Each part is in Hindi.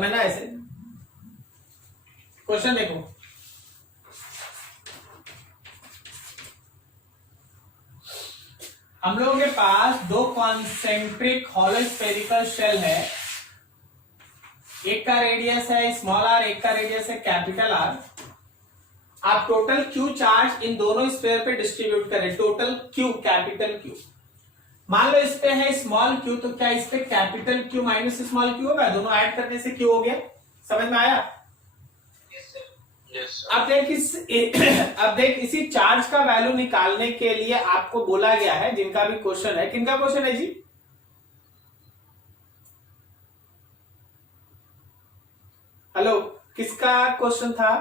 समझना ऐसे। क्वेश्चन देखो, हम लोगों के पास दो कॉन्सेंट्रिक हॉलो स्फेरिकल शेल है, एक का रेडियस है स्मॉल आर, एक का रेडियस है कैपिटल आर। आप टोटल क्यू चार्ज इन दोनों स्फीयर पे डिस्ट्रीब्यूट करें, टोटल क्यू कैपिटल क्यू। मान लो इस पे है स्मॉल क्यू, तो क्या इस पे capital Q minus small Q होगा, दोनों ऐड करने से क्यू हो गया। समझ में आया? Yes, अब देख इसी चार्ज का वैल्यू निकालने के लिए आपको बोला गया है, जिनका भी क्वेश्चन है, किनका क्वेश्चन है जी? हेलो, किसका क्वेश्चन था?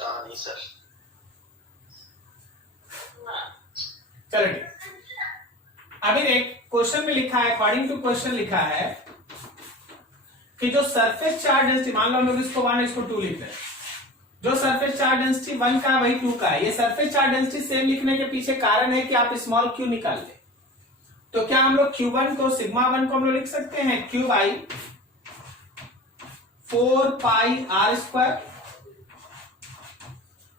नहीं सर। चलो ठीक, अभी देख क्वेश्चन में लिखा है, अकॉर्डिंग टू क्वेश्चन लिखा है कि जो सरफेस चार्ज डेंसिटी, मान लो हम लोग इसको 1 इसको 2 लिख रहे हैं, जो सरफेस चार्ज डेंसिटी 1 का वही 2 का है। ये सरफेस चार्ज डेंसिटी सेम लिखने के पीछे कारण है कि आप स्मॉल क्यू निकाल ले, तो क्या हम लोग Q1 को सिग्मा 1 को हम लोग लिख सकते हैं Q by 4 pi R square,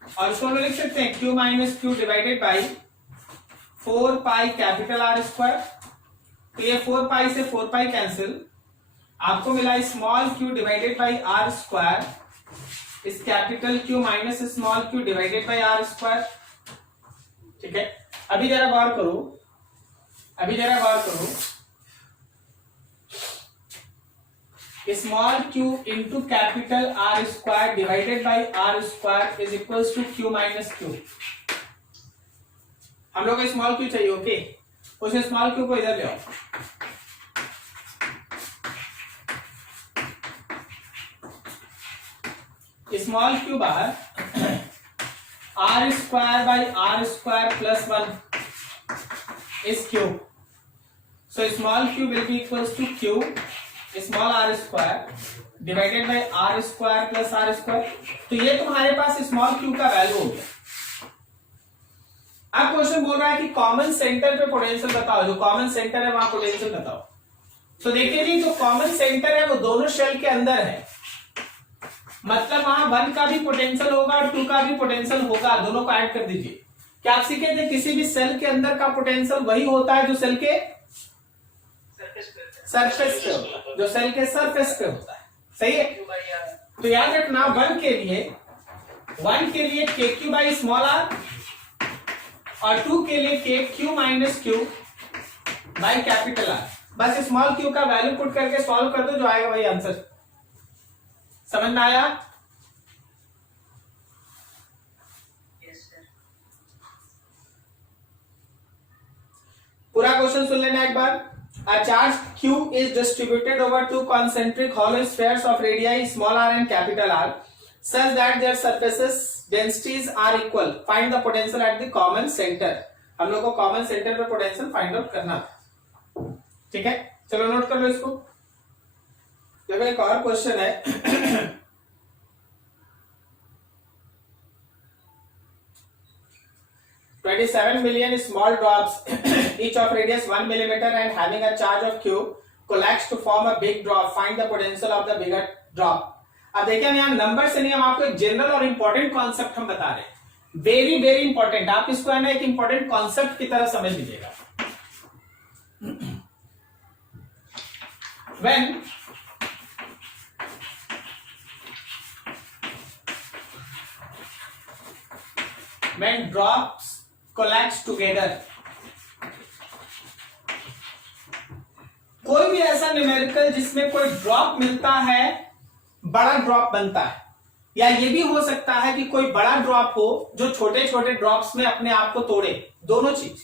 और इसको हम लोग लिख सकते हैं Q minus Q divided by 4 pi capital R square. तो ये 4 पाई से 4 पाई कैंसिल, आपको मिला small Q divided by R square, इस capital Q minus small Q divided by R square. ठीक है, अभी जरा गौर करो, small Q into capital R square divided by R square is equals to Q minus Q. हम लोग को स्मॉल क्यू चाहिए, ओके, उस स्मॉल क्यू को इधर ले आओ। Small Q bar R square by R square plus 1 is Q, so small Q will be equals to Q small R square divided by R square plus R square. तो ये तुम्हारे पास स्मॉल क्यू का वैल्यू हो गया। अब क्वेश्चन बोल रहा है कि कॉमन सेंटर पे पोटेंशियल बताओ, जो कॉमन सेंटर है वहां पोटेंशियल बताओ। तो देखिए जी, जो कॉमन सेंटर है वो दोनों शेल के अंदर है, मतलब वहां 1 का भी पोटेंशियल होगा और 2 का भी पोटेंशियल होगा, दोनों को ऐड कर दीजिए। क्या आप सीखे थे किसी भी सेल के अंदर का पोटेंशियल वही होता है जो सेल के सरफेस पे होता है, जो सेल के सरफेस पे होता है, सही है। तो याद रखना 1 के लिए के क्यू बाई स्मॉल आर और 2 के लिए के Q minus Q by capital R. बस स्मॉल क्यू का वैल्यू पुट करके सॉल्व कर दो, जो आएगा वही आंसर। समझ में आया? पूरा क्वेश्चन सुन लेना एक बार। A charge Q is distributed over two concentric hollow spheres of radii small r and capital R such that their surfaces densities are equal. Find the potential at the common center. हम लोग को कॉमन सेंटर पे पोटेंशियल फाइंड आउट करना था, ठीक है। चलो नोट कर लो इसको। देखो एक और क्वेश्चन है, $27 million small drops, each of radius 1 millimeter and having a charge of Q, collapse to form a big drop. Find the potential of the bigger drop. अब देखिए हम यहाँ नंबर से नहीं, हम आपको एक जनरल और इंपॉर्टेंट कॉन्सेप्ट हम बता रहे हैं, वेरी वेरी इंपॉर्टेंट। आप इसको है ना एक इंपॉर्टेंट कॉन्सेप्ट की तरह समझ लीजिएगा। When drops collapse together, कोई भी ऐसा न्यूमेरिकल जिसमें कोई ड्रॉप मिलता है, बड़ा ड्रॉप बनता है, या ये भी हो सकता है कि कोई बड़ा ड्रॉप हो जो छोटे छोटे ड्रॉप्स में अपने आप को तोड़े, दोनों चीज,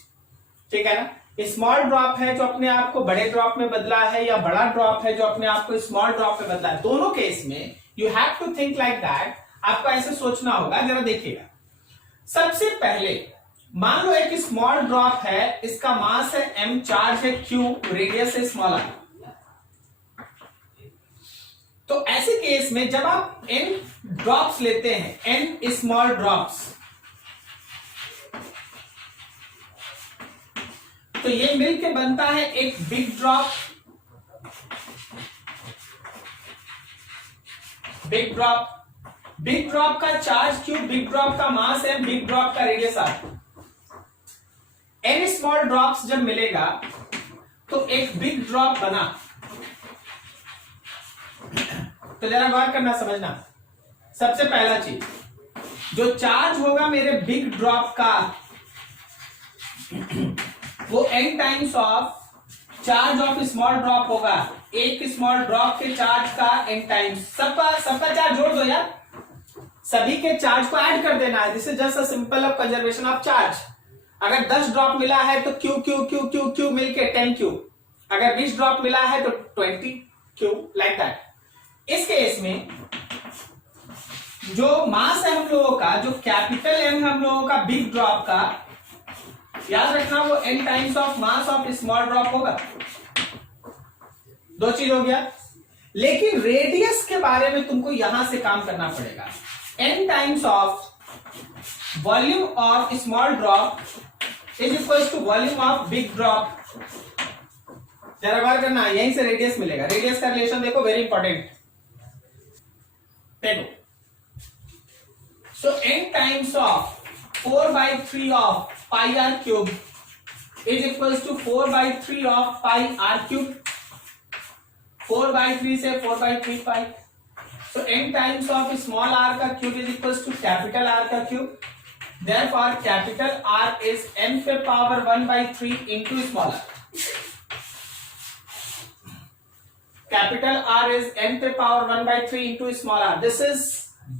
ठीक है ना। स्मॉल ड्रॉप है जो अपने आप को बड़े ड्रॉप में बदला है, या बड़ा ड्रॉप है जो अपने आप को स्मॉल ड्रॉप में बदला है, दोनों केस में you have to think like that. आपको ऐसे सोचना होगा, जरा देखिएगा। सबसे पहले मान लो एक स्मॉल ड्रॉप है, इसका मास है m, चार्ज है q, रेडियस है स्मॉल r। तो ऐसे केस में जब आप n ड्रॉप्स लेते हैं, n स्मॉल ड्रॉप्स, तो ये मिलके बनता है एक बिग ड्रॉप, बिग ड्रॉप का चार्ज क्यू, बिग ड्रॉप का मास है, बिग ड्रॉप का radius R. N small drops जब मिलेगा तो एक बिग ड्रॉप बना। तो जरा गौर करना, समझना। सबसे पहला चीज, जो चार्ज होगा मेरे बिग ड्रॉप का वो n times of charge of small drop होगा। एक स्मॉल ड्रॉप के चार्ज का n टाइम्स। सबका चार्ज जोड़ दो यार, सभी के चार्ज को ऐड कर देना है। This is just a simple of conservation of charge. अगर 10 ड्रॉप मिला है तो Q Q Q Q Q मिलके 10 क्यू। अगर 20 ड्रॉप मिला है तो 20 क्यू, लाइक दैट। इस केस में जो मास है हम लोगों का, जो कैपिटल एम हम लोगों का बिग ड्रॉप का, याद रखना वो n times of mass of small drop होगा। दो चीज हो गया। लेकिन रेडियस के बारे में तुमको यहां से काम करना पड़ेगा। n times of volume of small drop is equal to volume of big drop. जरा बार करना, यहीं से रेडियस मिलेगा। रेडियस का रिलेशन देखो, वेरी इंपॉर्टेंट। देखो, so n times of 4/3 of pi r cube is equals to 4/3 of pi r cube। 4/3 से 4/3 pi। so n times of small r का cube is equals to capital R का cube। therefore capital R is n पे power 1/3 into small r। capital R is n पे power 1/3 into small r। this is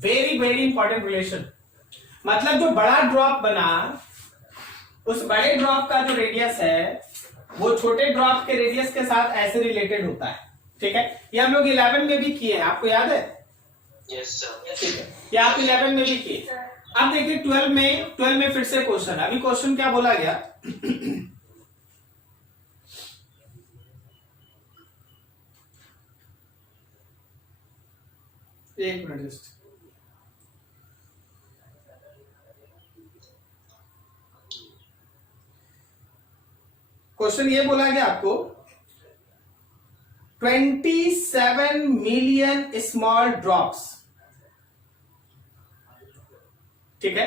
very very important relation. मतलब जो बड़ा ड्रॉप बना, उस बड़े ड्रॉप का जो रेडियस है वो छोटे ड्रॉप के रेडियस के साथ ऐसे रिलेटेड होता है। ठीक है, ये हम लोग 11 में भी किए हैं, आपको याद है? Yes sir. ठीक है, ये आप 11 में भी किए। अब देखिए 12 में फिर से क्वेश्चन। अभी क्वेश्चन क्या बोला गया? एक मिनट जस्ट। क्वेश्चन ये बोला गया आपको, 27 मिलियन स्मॉल ड्रॉप्स। ठीक है,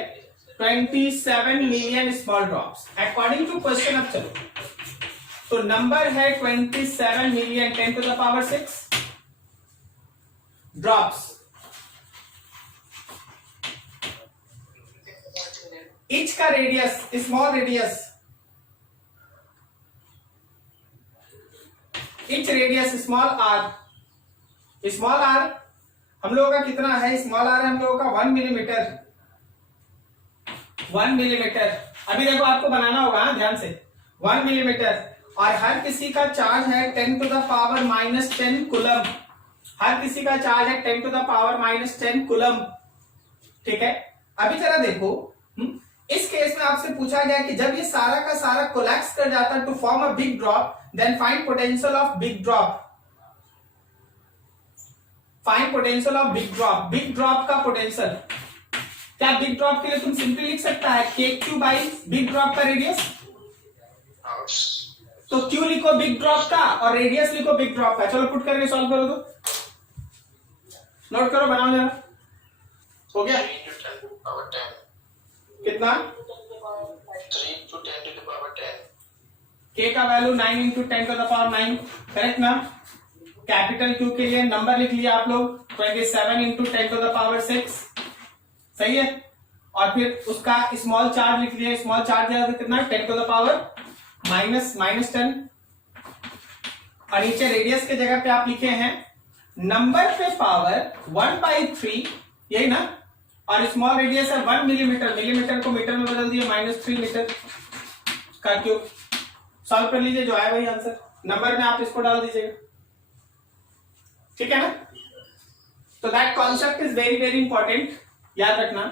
27 million small drops according to question. अब चलो, तो नंबर है 27 million 10 to the power 6 drops. Each का radius, small radius, each radius small R. Small R हम लोगों का कितना है? स्मॉल आर हम लोगों का 1 मिलीमीटर। 1 मिलीमीटर। अभी देखो आपको बनाना होगा, ध्यान से। 1 मिलीमीटर, और हर किसी का चार्ज है 10 to the power -10 कूलम। हर किसी का चार्ज है 10 to the power -10 कूलम। ठीक है, अभी जरा देखो, इस केस में आपसे पूछा गया कि जब ये सारा का सारा कोलैप्स कर जाता है to form a big drop, then find potential of big drop. Find potential of big drop. Big drop का पोटेंशियल क्या? बिग ड्रॉप के लिए तुम सिंपली लिख सकता है KQ बाई बिग ड्रॉप का रेडियस। तो Q लिखो बिग ड्रॉप का और रेडियस लिखो बिग ड्रॉप का। चलो पुट करके सॉल्व करो, तो नोट करो, बनाओ जरा। हो गया? कितना? 3 to 10 to the power 10। K का value 9 into 10 to the power 9, correct ना? कैपिटल Q के लिए नंबर लिख लिया आप लोग 27 into 10 to the power 6, सही है। और फिर उसका स्मॉल चार्ज लिख लिया। स्मॉल चार्ज कितना? 10 to the power -10। और नीचे रेडियस के जगह पे आप लिखे हैं नंबर पे पावर 1/3, यही ना? और स्मॉल रेडियस है 1 मिलीमीटर। मिलीमीटर को मीटर में बदल दिए, -3 मीटर का क्यूब। सॉल्व कर लीजिए, जो आया वही आंसर। नंबर में आप इसको डाल दीजिएगा, ठीक है ना? तो that concept is very very important, याद रखना।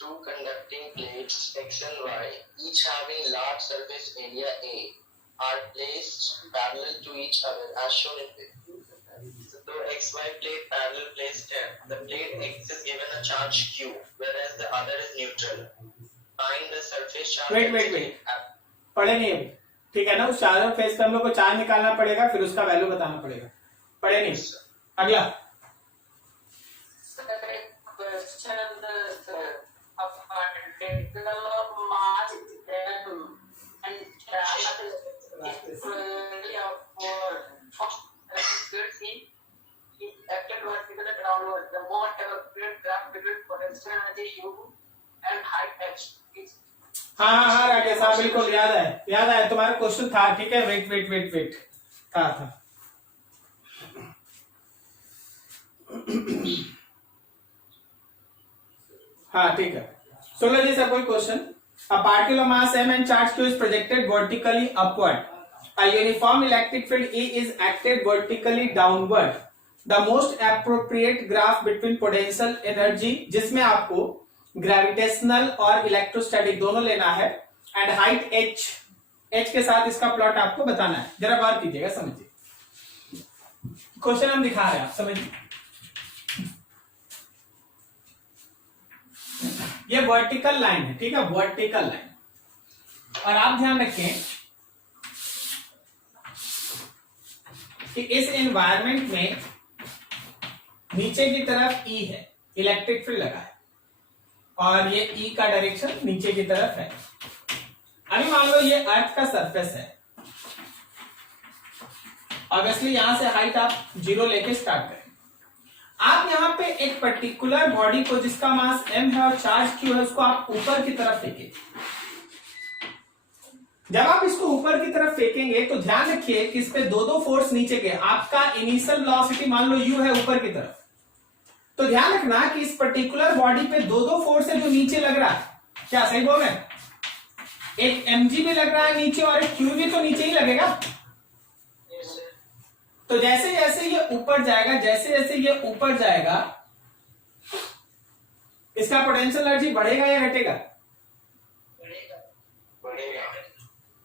Two conducting plates X and Y, each having large surface area A, are placed parallel to each other as shown in figure. So the XY plate parallel placed here. The plate X is given a charge Q, whereas the other is neutral. Find the surface charge. Wait. पढ़े नहीं अभी, ठीक है ना। उस चारों फेज पे हम लोग को चार्ज निकालना पड़ेगा, फिर उसका वैल्यू बताना पड़ेगा। पढ़े नहीं? अगला हाँ हाँ हाँ राकेश साहब, बिल्कुल याद आया तुम्हारा क्वेश्चन था। ठीक है, वेट वेट वेट वेट था। हाँ ठीक है, सुनो जी सर, कोई question. A particle of mass m and charge q is projected vertically upward. A uniform electric field E is acted vertically downward. The most appropriate graph between potential energy, जिसमें आपको ग्रेविटेशनल और इलेक्ट्रोस्टैटिक दोनों लेना है, एंड हाइट h के साथ इसका प्लॉट आपको बताना है। जरा बात कीजिएगा, समझिए क्वेश्चन हम दिखा रहे हैं, आप समझिए। ये वर्टिकल लाइन है, ठीक है, वर्टिकल लाइन। और आप ध्यान रखें कि इस एनवायरनमेंट में नीचे की तरफ E है, इलेक्ट्रिक फील्ड लगा है, और ये E का डायरेक्शन नीचे की तरफ है। अभी मान लो ये अर्थ का सरफेस है, ऑब्वियसली यहां से हाइट आप 0 लेके स्टार्ट करें। आप यहां पे एक पर्टिकुलर बॉडी को जिसका मास m है और चार्ज q है, उसको आप ऊपर की तरफ फेंकें। जब आप इसको ऊपर की तरफ फेंकेंगे तो ध्यान रखिए कि इस पे दो फोर्स नीचे के। आपका इनिशियल वेलोसिटी मान लो u है ऊपर की तरफ, तो ध्यान रखना कि इस पर्टिकुलर बॉडी पे दो फोर्स है जो नीचे लग रहा है। क्या सही बोल रहे हैं? एक mg भी लग रहा है नीचे और एक q भी तो नीचे ही लगेगा। तो जैसे जैसे ये ऊपर जाएगा, जैसे जैसे ये ऊपर जाएगा, इसका पोटेंशियल एनर्जी बढ़ेगा या घटेगा? बढ़ेगा।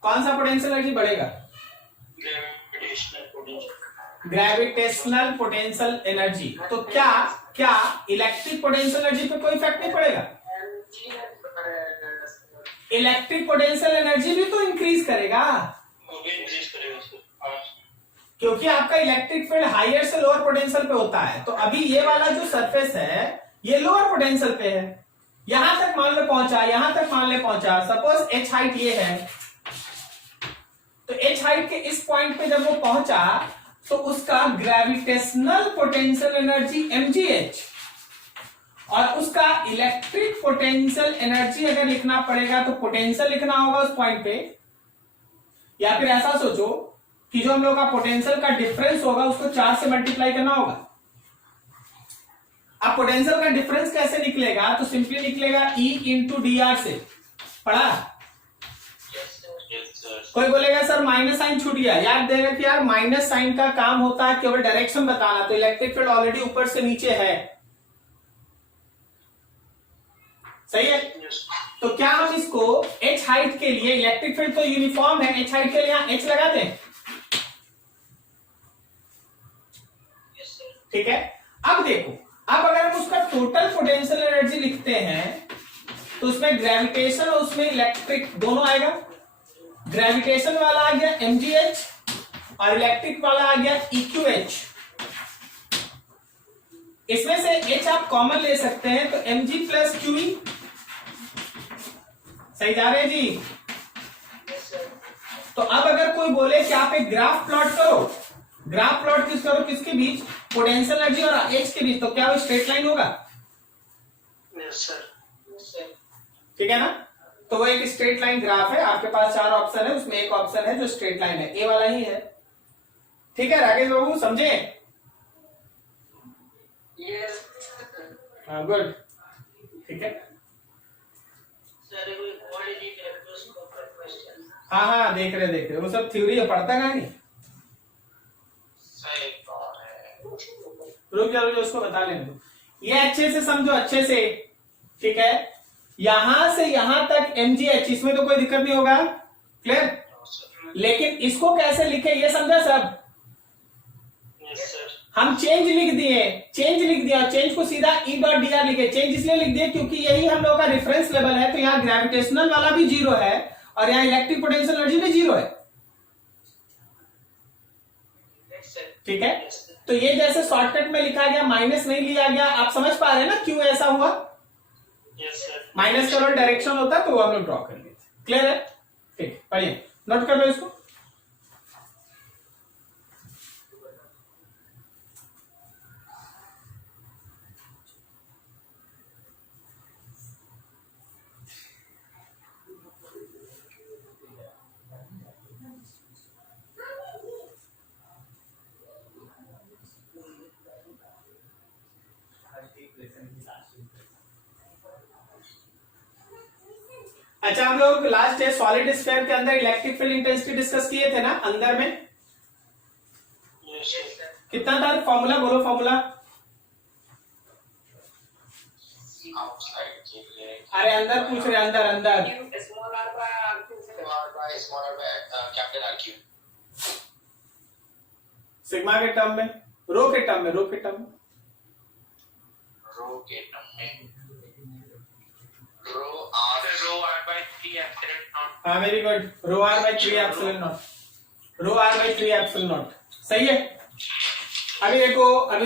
कौन सा पोटेंशियल एनर्जी बढ़ेगा? Gravitational potential energy. तो क्या इलेक्ट्रिक पोटेंशियल एनर्जी पे कोई इफेक्ट नहीं पड़ेगा? इलेक्ट्रिक पोटेंशियल एनर्जी भी तो इंक्रीज करेगा, क्योंकि आपका इलेक्ट्रिक फील्ड हायर से लोअर पोटेंशियल पे होता है। तो अभी ये वाला जो सरफेस है ये लोअर पोटेंशियल पे है, यहां तक मान लो पहुंचा, यहां तक मान ले पहुंचा। सपोज h हाइट ये है, तो h हाइट के इस पॉइंट पे जब वो पहुंचा तो उसका ग्रेविटेशनल पोटेंशियल एनर्जी mgh और उसका इलेक्ट्रिक पोटेंशियल एनर्जी अगर लिखना पड़ेगा तो पोटेंशियल लिखना होगा उस पॉइंट पे, या फिर ऐसा सोचो कि जो हम लोग का पोटेंशियल का डिफरेंस होगा उसको 4 से मल्टीप्लाई करना होगा। अब पोटेंशियल का डिफरेंस कैसे निकलेगा? तो सिंपली निकलेगा E इंटू डी से। पढ़ा? कोई बोलेगा सर माइनस साइन छूट गया। याद देगा कि यार माइनस साइन का काम होता है केवल डायरेक्शन बताना, तो इलेक्ट्रिक फील्ड ऑलरेडी ऊपर से नीचे है, सही है। तो क्या हम इसको h हाइट के लिए, इलेक्ट्रिक फील्ड तो यूनिफॉर्म है, h हाइट के लिए यहां h लगा दें? ठीक है। अब देखो, अब अगर हम उसका टोटल पोटेंशियल एनर्जी लिखते हैं तो उसमें ग्रेविटेशन और उसमें इलेक्ट्रिक दोनों आएगा। ग्रेविटेशन वाला आ गया mgh और इलेक्ट्रिक वाला आ गया eqh। इसमें से h आप कॉमन ले सकते हैं, तो mg प्लस qe। सही जा रहे हैं जी? तो अब अगर कोई बोले कि आप एक ग्राफ प्लॉट करो, ग्राफ प्लॉट किसके बीच? पोटेंशियल एनर्जी और h के बीच, तो क्या वो स्ट्रेट लाइन होगा? ठीक है ना। तो वो एक स्ट्रेट लाइन ग्राफ है। आपके पास 4 ऑप्शन है, उसमें एक ऑप्शन है जो स्ट्रेट लाइन है, ए वाला ही है। ठीक है राकेश बाबू, समझे? हाँ गुड, ठीक है। हाँ हाँ देख रहे वो सब थ्योरी है, पढ़ता कहाँ नहीं। रुक जा उसको बता लेने दो, ये अच्छे से समझो, अच्छे से। ठीक है, यहां से यहां तक mgh, इसमें तो कोई दिक्कत नहीं होगा, क्लियर। लेकिन इसको कैसे लिखे ये समझा सब? हम चेंज लिख दिया, चेंज को सीधा E.dr लिखे। चेंज इसलिए लिख दिया क्योंकि यही हम लोग का रेफरेंस लेवल है, तो यहाँ ग्रेविटेशनल वाला भी 0 है और यहाँ इलेक्ट्रिक पोटेंशियल एनर्जी भी 0 है। ठीक है, तो ये जैसे शॉर्टकट में लिखा गया, माइनस नहीं लिया गया, आप समझ पा रहे हैं ना क्यों ऐसा हुआ? माइनस का और डायरेक्शन होता है तो वो हम लोग ड्रॉ कर लेते। क्लियर है? ठीक, पढ़िए, नोट कर लो इसको। अच्छा, हम लोग लास्ट डे सॉलिड स्फीयर के अंदर इलेक्ट्रिक फील्ड इंटेंसिटी डिस्कस किए थे ना, अंदर में कितना था फॉर्मूला? बोलो फॉर्मूला। अरे अंदर पूछ रहे, अंदर अंदर। सिग्मा के टर्म में, रो के टर्म में, रो के टर्म में, हाँ very good, rho R by 3 epsilon naught, rho R by 3 epsilon naught, सही है। अभी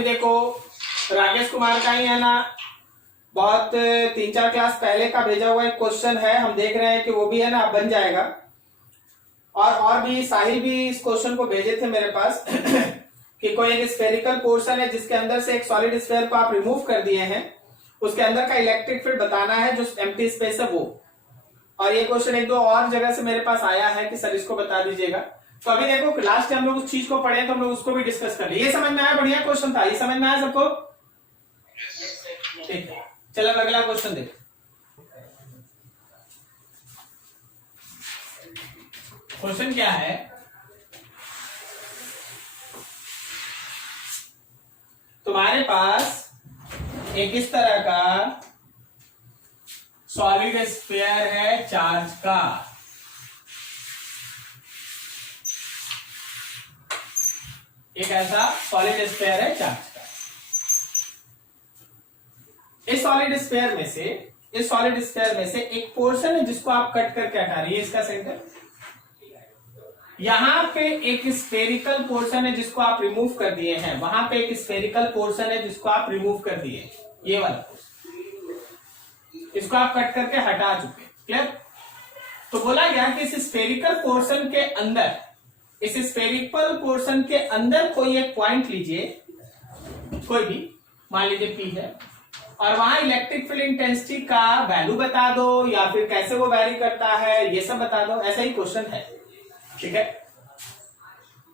देखो राकेश कुमार का ही है ना, बहुत 3-4 क्लास पहले का भेजा हुआ एक क्वेश्चन है, हम देख रहे हैं कि वो भी है ना बन जाएगा। और भी साहिल भी इस क्वेश्चन को भेजे थे मेरे पास कि कोई एक स्फेरिकल पोर्शन है जिसके अंदर से एक सॉलिड स्फीयर को आप रिमूव कर दिए हैं, उसके अंदर का इलेक्ट्रिक फील्ड बताना है, जो एम्प्टी स्पेस है वो। और ये क्वेश्चन 1-2 और जगह से मेरे पास आया है कि सर इसको बता दीजिएगा। तो अभी देखो लास्ट टाइम हम लोग उस चीज को पढ़े तो हम लोग उसको भी डिस्कस कर लिए। ये समझ में आया? बढ़िया क्वेश्चन था, ये समझ में आया सबको? ठीक है, चलो अगला क्वेश्चन देखो। क्वेश्चन क्या है? तुम्हारे पास एक इस तरह का सॉलिड स्फीयर है चार्ज का, एक ऐसा सॉलिड स्फीयर है चार्ज का। इस सॉलिड स्फीयर में से एक पोर्शन है जिसको आप कट करके हटा रही है, इसका सेंटर। यहां पे एक स्फेरिकल पोर्शन है जिसको आप रिमूव कर दिए हैं, वहां पे एक स्फेरिकल पोर्शन है जिसको आप रिमूव कर दिए, ये वाला इसको आप कट करके हटा चुके। क्लियर? तो बोला गया कि इस स्फेरिकल पोर्शन के अंदर, इस स्फेरिकल पोर्शन के अंदर कोई एक पॉइंट लीजिए, कोई भी, मान लीजिए P है, और वहां इलेक्ट्रिक फील्ड इंटेंसिटी का वैल्यू बता दो या फिर कैसे वो वैरी करता है, ये सब बता दो। ऐसा ही क्वेश्चन है, ठीक है?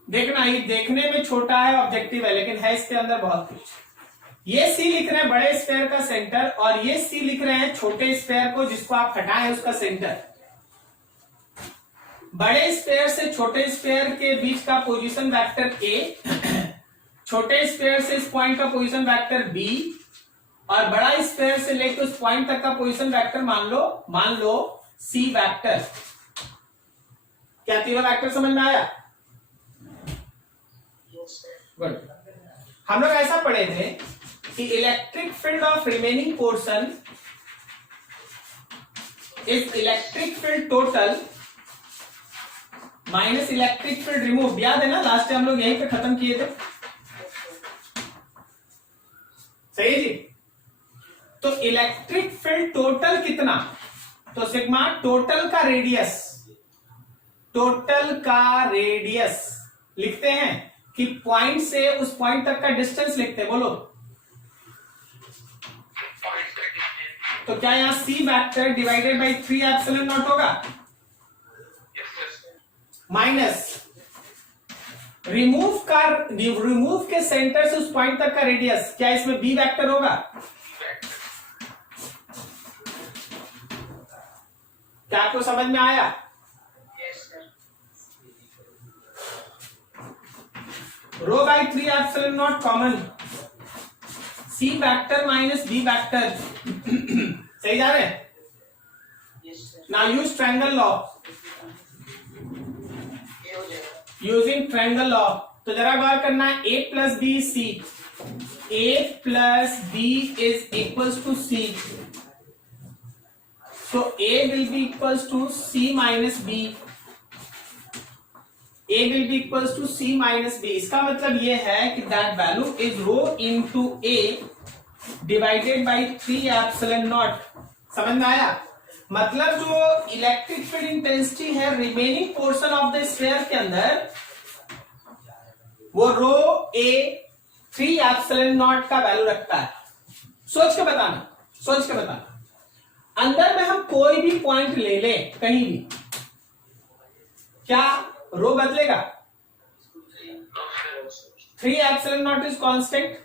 देखना, ये देखने में छोटा है, ऑब्जेक्टिव है, लेकिन है इसके अंदर बहुत कुछ। ये C लिख रहे हैं बड़े स्फीयर का सेंटर, और ये C लिख रहे हैं छोटे स्फीयर को जिसको आप हटाएं उसका सेंटर। बड़े स्फीयर से छोटे स्फीयर के बीच का पोजीशन वेक्टर A, छोटे स्फीयर से इस पॉइंट का पोजीशन वेक्टर B, और बड़ा स्फीयर से लेकर उस पॉइंट तक का पोजीशन वेक्टर मान लो C वेक्टर। क्या तीनों वेक्टर समझ में आया? गुड। हम लोग ऐसा पढ़े थे कि electric field of remaining portion is electric field total minus electric field remove. याद है ना, लास्ट टाइम हम लोग यहीं पे खत्म किए थे, सही जी? तो इलेक्ट्रिक फील्ड टोटल कितना? तो सिग्मा टोटल का रेडियस लिखते हैं कि पॉइंट से उस पॉइंट तक का डिस्टेंस लिखते हैं। बोलो, तो क्या यहां C vector divided by 3 epsilon not होगा, माइनस रिमूव के सेंटर से उस पॉइंट तक का रेडियस, क्या इसमें B वेक्टर होगा? क्या आपको समझ में आया? Rho by 3 epsilon naught common, C vector minus B vector, सही जा रहे हैं? Now use triangle law, using triangle law. तो जरा गौर करना है, A plus B C, A plus B is equals to C, so A will be equals to C minus B, A will be equals to C minus B। इसका मतलब ये है कि that value is rho into A divided by 3 epsilon naught। समझ में आया? मतलब जो इलेक्ट्रिक फील्ड इंटेंसिटी है remaining portion of the sphere के अंदर, वो रो A 3 epsilon naught का वैल्यू रखता है। सोच के बताना, सोच के बताना। अंदर में हम कोई भी पॉइंट ले लें कहीं भी, क्या रो बदलेगा? 3 epsilon naught is constant.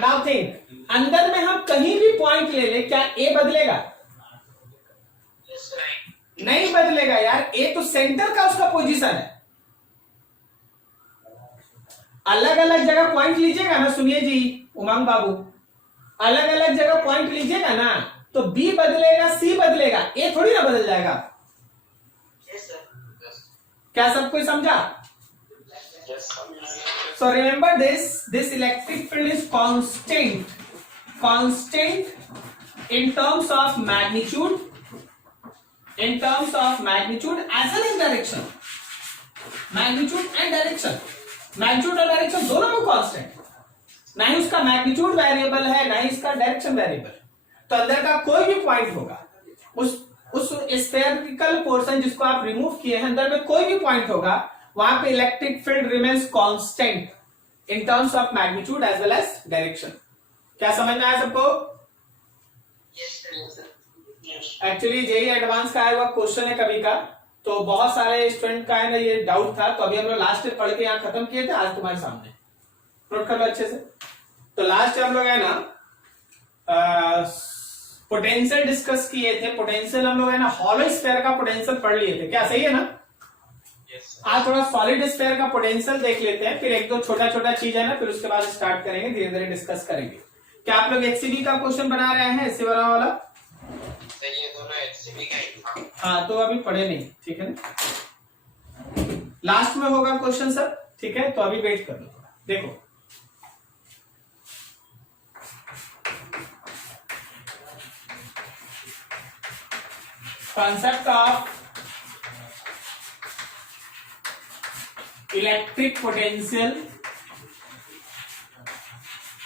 Now think, अंदर में हम कहीं भी पॉइंट ले लें, क्या ए बदलेगा? नहीं बदलेगा यार, ए तो सेंटर का उसका पोजीशन है। अलग अलग जगह पॉइंट लीजिएगा ना, सुनिए जी उमंग बाबू, अलग अलग जगह पॉइंट लीजिएगा ना, तो बी बदलेगा, सी बदलेगा, ए थोड़ी ना बदल जाएगा। क्या सब कोई समझा? So remember this electric field is constant in terms of magnitude as well as direction। magnitude and direction दोनों में कांस्टेंट, ना ही उसका मैग्नीट्यूड वेरिएबल है ना ही इसका डायरेक्शन वेरिएबल। तो अंदर का कोई भी पॉइंट होगा, उस स्फेरिकल पोर्शन जिसको आप रिमूव किए हैं, अंदर में कोई भी पॉइंट होगा, वहां पे electric field remains constant in terms of magnitude as well as direction. क्या समझ में आया सबको? एक्चुअली जेई एडवांस का आया हुआ क्वेश्चन है कभी का, तो बहुत सारे स्टूडेंट का है ना ये डाउट था, तो अभी हम लोग लास्ट पढ़ के यहाँ खत्म किए थे, आज तुम्हारे सामने नोट कर लो अच्छे से। तो लास्ट हम लोग है ना पोटेंशियल डिस्कस किए थे। पोटेंशियल हम लोग है ना हॉलो स्फीयर का पोटेंशियल पढ़ लिए थे, क्या सही है ना? आज थोड़ा सॉलिड स्फीयर का पोटेंशियल देख लेते हैं, फिर एक दो छोटा छोटा चीज है ना, फिर उसके बाद स्टार्ट करेंगे, धीरे धीरे डिस्कस करेंगे। क्या आप लोग एचसीबी का क्वेश्चन बना रहे हैं? इससे बना वाला सही है, दोनों एचसीबी का ही था। हाँ, तो अभी पढ़े नहीं, ठीक है ना, लास्ट में होगा क्वेश्चन सर, ठीक है? तो अभी वेट कर लो थोड़ा। देखो concept of electric potential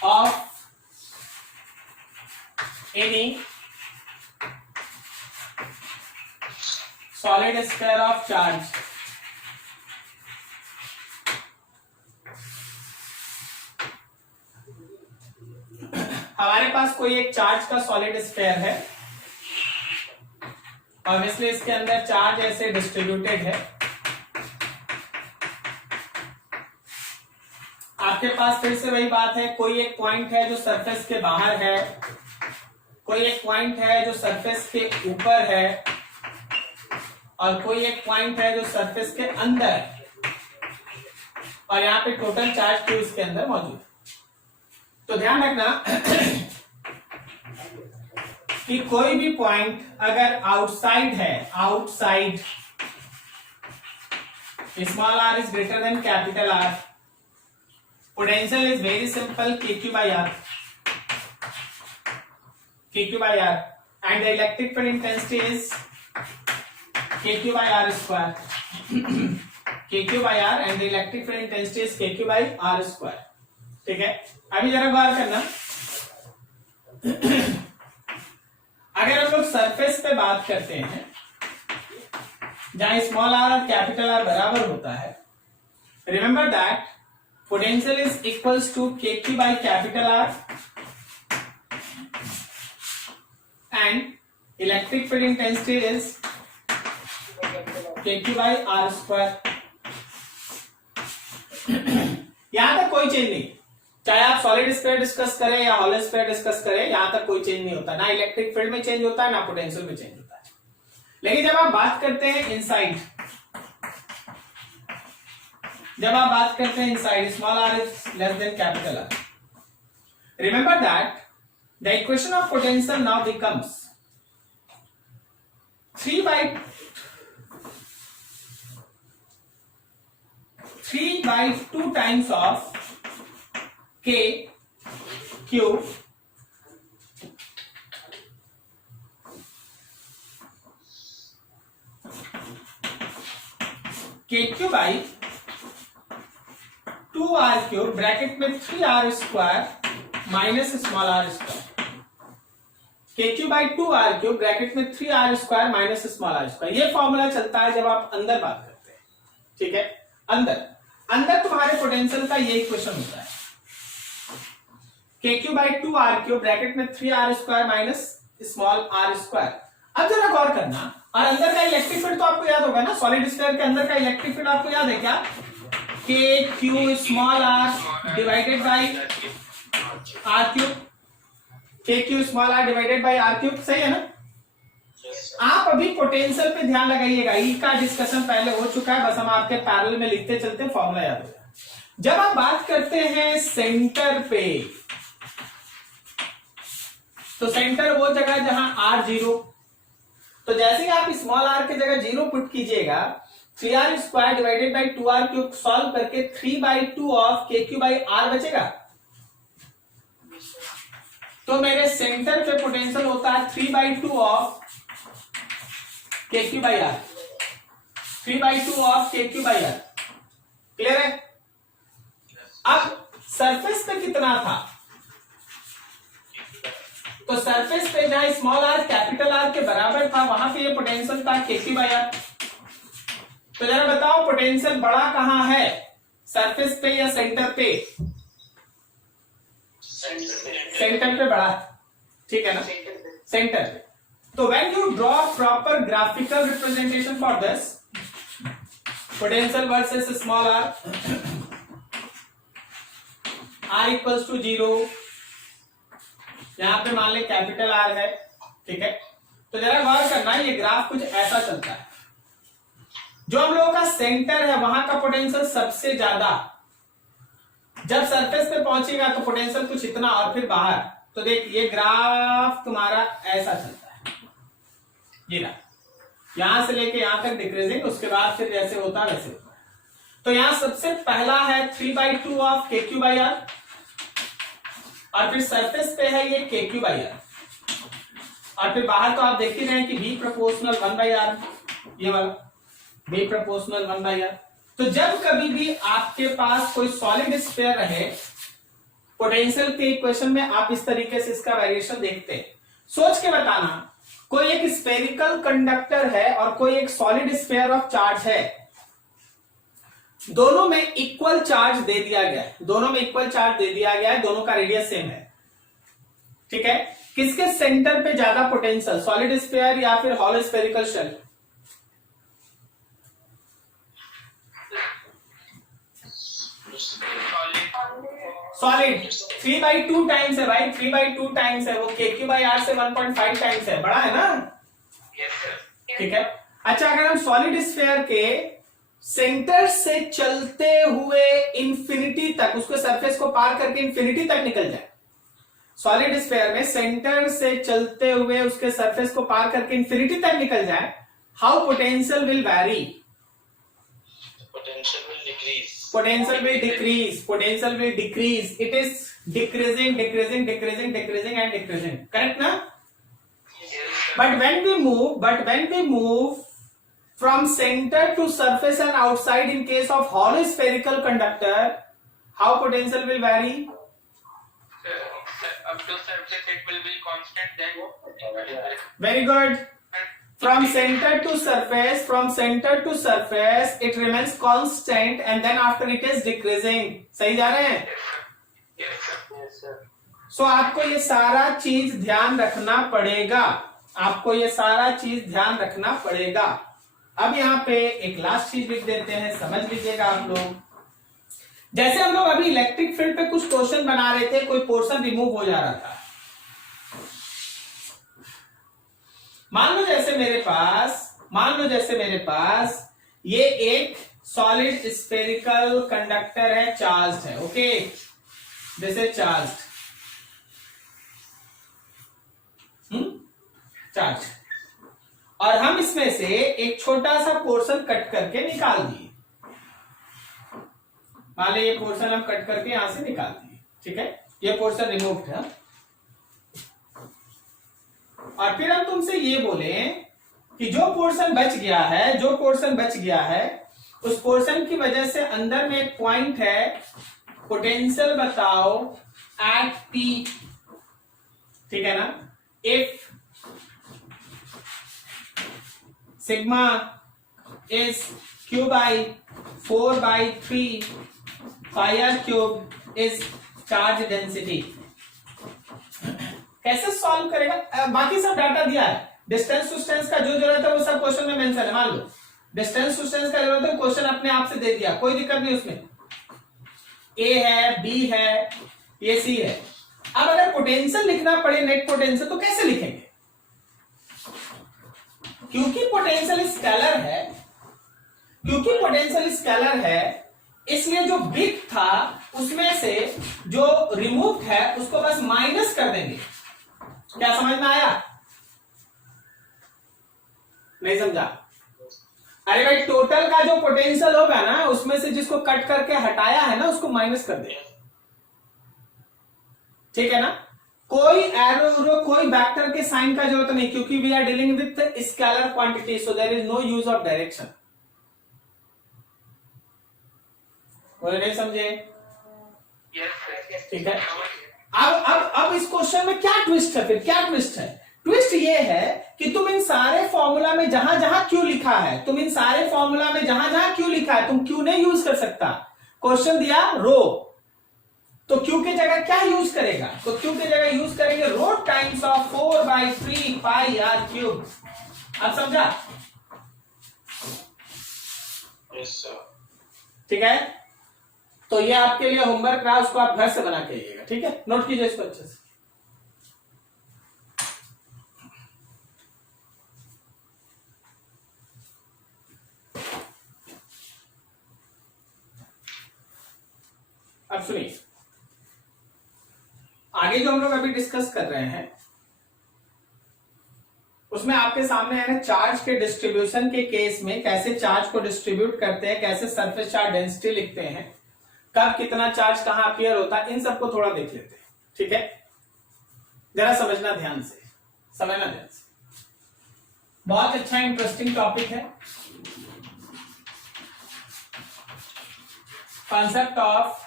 of any solid sphere of charge। हमारे पास कोई एक चार्ज का सॉलिड स्फीयर है, ऑब्वियसली इसके अंदर चार्ज ऐसे डिस्ट्रीब्यूटेड है। आपके पास फिर से वही बात है, कोई एक पॉइंट है जो सरफेस के बाहर है, कोई एक पॉइंट है जो सरफेस के ऊपर है, और कोई एक पॉइंट है जो सरफेस के अंदर है, और यहाँ पे टोटल चार्ज क्यू इसके अंदर मौजूद है। तो ध्यान रखना कि कोई भी पॉइंट अगर आउटसाइड है, outside small r is greater than capital R, potential is very simple, KQ by R, and the electric field intensity is KQ by R square, KQ by R, and the electric field intensity is KQ by R square। ठीक है, अभी जरा गौर करना, अगर हम लोग सरफेस पे बात करते हैं जहां स्मॉल r और कैपिटल R बराबर होता है, remember that potential is equals to KQ by capital R and electric field intensity is KQ by R square. यहां तक कोई चेंज नहीं, चाहे आप सॉलिड स्फीयर डिस्कस करें या हॉलो स्फीयर डिस्कस करें, यहां तक कोई चेंज नहीं होता, ना इलेक्ट्रिक फील्ड में चेंज होता है ना पोटेंशियल में चेंज होता है। लेकिन जब आप बात करते हैं inside, small r is less than capital R, remember that the equation of potential now becomes 3/2 times of K Q KQ by 2r³ bracket में 3r² minus small r square. KQ by 2r³ bracket में 3r² माइनस स्मॉल r²। ये फॉर्मूला चलता है जब आप अंदर बात करते हैं, ठीक है। अंदर तुम्हारे पोटेंशियल का ये इक्वेशन होता है, KQ बाई 2r³ ब्रैकेट में 3r² माइनस स्मॉल r²। अब जरा गौर करना, और अंदर का इलेक्ट्रिक फील्ड तो आपको याद होगा ना, सॉलिड स्फीयर के अंदर का इलेक्ट्रिक फील्ड आपको याद है क्या? KQ small r divided by r³। KQ small r divided by r³, सही है ना? आप अभी पोटेंशियल पे ध्यान लगाइएगा, ई का डिस्कशन पहले हो चुका है, बस हम आपके पैरेलल में लिखते चलते हैं, फॉर्मूला याद हो जाए। जब आप बात करते हैं सेंटर पे, तो सेंटर वो जगह जहां r 0, तो जैसे ही आप स्मॉल r की जगह 0 पुट कीजिएगा, 3r² divided by 2r³ solve करके 3/2 ऑफ KQ बाई r बचेगा। तो मेरे सेंटर पे पोटेंशियल होता है 3/2 of KQ by r, 3/2 of KQ by r। Clear है? अब सरफेस पे कितना था? तो सरफेस पे जहां स्मॉल r कैपिटल R के बराबर था, वहां पे ये पोटेंशियल था KQ बाई r। तो जरा बताओ पोटेंशियल बड़ा कहां है, सरफेस पे या सेंटर पे? सेंटर पे बड़ा, ठीक है ना, सेंटर पे। तो when you draw proper graphical representation for this potential versus small r, r equals to 0, यहां पे मान ले कैपिटल R है, ठीक है। तो जरा गौर करना, ये ग्राफ कुछ ऐसा चलता है। जो हम लोगों का सेंटर है वहां का पोटेंशियल सबसे ज्यादा, जब सरफेस पे पहुंचेगा तो पोटेंशियल कुछ इतना और फिर बाहर। तो देख ये ग्राफ तुम्हारा ऐसा चलता है, ये रहा, यहां से लेके यहां तक डिक्रीजिंग, उसके बाद फिर जैसे होता है वैसे होता है। तो यहां सबसे पहला है 3/2 ऑफ KQ बाई r, और फिर सरफेस पे है ये KQ बाई r, और फिर बाहर तो आप देख ही रहे हैं कि V प्रोपोर्शनल 1/r, ये वाला V प्रोपोर्शनल 1/r। तो जब कभी भी आपके पास कोई सॉलिड स्फीयर रहे, पोटेंशियल के इक्वेशन में आप इस तरीके से इसका वेरिएशन देखते हैं। सोच के बताना, कोई एक स्फेरिकल कंडक्टर है और कोई एक सॉलिड स्फीयर ऑफ चार्ज है, दोनों में इक्वल चार्ज दे दिया गया है, दोनों में इक्वल चार्ज दे दिया गया है, दोनों का रेडियस सेम है, ठीक है। किसके सेंटर पे ज्यादा पोटेंशियल, सॉलिड स्फीयर या फिर hollow spherical shell? Solid 3/2 times है भाई, 3/2 टाइम्स है, वो KQ बाई r से 1.5 टाइम्स है, बड़ा है ना, ठीक है। अच्छा, अगर हम सॉलिड स्फीयर के सेंटर से चलते हुए इंफिनिटी तक, उसके सरफेस को पार करके इंफिनिटी तक निकल जाए, सॉलिड स्फीयर में सेंटर से चलते हुए उसके सरफेस को पार करके इंफिनिटी तक निकल जाए, how potential will vary? Potential will decrease. Potential will decrease. Potential will decrease. It is decreasing, decreasing, decreasing, decreasing, and decreasing. Correct na? Yes. But when we move from center to surface and outside, in case of hollow spherical conductor, how potential will vary? Up to surface it will be constant, then Very good. From center to surface, it remains constant, and then after it is decreasing. सही जा रहे हैं? yes sir. Yes, sir. सो आपको ये सारा चीज ध्यान रखना पड़ेगा, आपको ये सारा चीज ध्यान रखना पड़ेगा। अब यहाँ पे एक लास्ट चीज लिख देते हैं, समझ लीजिएगा आप लोग। जैसे हम लोग अभी इलेक्ट्रिक फील्ड पे कुछ क्वेश्चन बना रहे थे, कोई पोर्शन रिमूव हो जा रहा था। मान लो जैसे मेरे पास ये एक सॉलिड स्फेरिकल कंडक्टर है, चार्ज्ड है, okay, this is charged, charge, और हम इसमें से एक छोटा सा पोर्शन कट करके निकाल दिए। मान लो ये पोर्शन हम कट करके यहां से निकाल दिए, ठीक है, ये पोर्शन रिमूव्ड है। और फिर हम तुमसे ये बोले कि जो पोर्शन बच गया है उस पोर्शन की वजह से अंदर में एक पॉइंट है, पोटेंशियल बताओ एट पी, ठीक है ना। If sigma is Q by 4/3 pi are cube is charge density. कैसे सॉल्व करेगा? बाकी सब डाटा दिया है, डिस्टेंस डिस्टेंस का जो जरूरत है वो सब क्वेश्चन में मेंशन है। मान लो डिस्टेंस डिस्टेंस का जरूरत है, क्वेश्चन अपने आप से दे दिया, कोई दिक्कत नहीं उसमें। ए है, बी है, ये सी है। अब अगर पोटेंशियल लिखना पड़े, नेट पोटेंशियल, तो कैसे लिखेंगे? क्योंकि पोटेंशियल स्केलर है, क्योंकि पोटेंशियल स्केलर है, इसलिए जो बिग था उसमें से जो रिमूव है उसको बस माइनस कर देंगे। क्या समझ में आया? नहीं समझा? अरे भाई, टोटल का जो पोटेंशियल होगा ना, उसमें से जिसको कट करके हटाया है ना, उसको माइनस कर दे, ठीक है ना। कोई एरो, कोई वेक्टर के साइन का जरूरत नहीं, क्योंकि we are dealing with scalar quantity, so there is no use of direction. बोले नहीं समझे? ठीक है। अब इस क्वेश्चन में क्या ट्विस्ट है? फिर क्या ट्विस्ट है? ट्विस्ट ये है कि तुम इन सारे फॉर्मूला में जहां जहां क्यू लिखा है, तुम इन सारे फॉर्मूला में जहां जहां क्यू लिखा है, तुम क्यू नहीं यूज कर सकता। क्वेश्चन दिया रो, तो क्यू की जगह क्या यूज करेगा? तो क्यू की जगह यूज करेंगे rho times of 4/3 pi are cube. अब समझा? Yes sir. ठीक है, तो ये आपके लिए होमवर्क रहा, उसको आप घर से बना के आइएगा, ठीक है। नोट कीजिए इसको अच्छे से। अब सुनिए, आगे जो हम लोग अभी डिस्कस कर रहे हैं उसमें आपके सामने है ना, चार्ज के डिस्ट्रीब्यूशन के केस में कैसे चार्ज को डिस्ट्रीब्यूट करते हैं, कैसे सरफेस चार्ज डेंसिटी लिखते हैं, कब कितना चार्ज कहां अपीयर होता है, इन सबको थोड़ा देख लेते हैं, ठीक है। जरा समझना ध्यान से, समझना ध्यान से। बहुत अच्छा इंटरेस्टिंग टॉपिक है, कॉन्सेप्ट ऑफ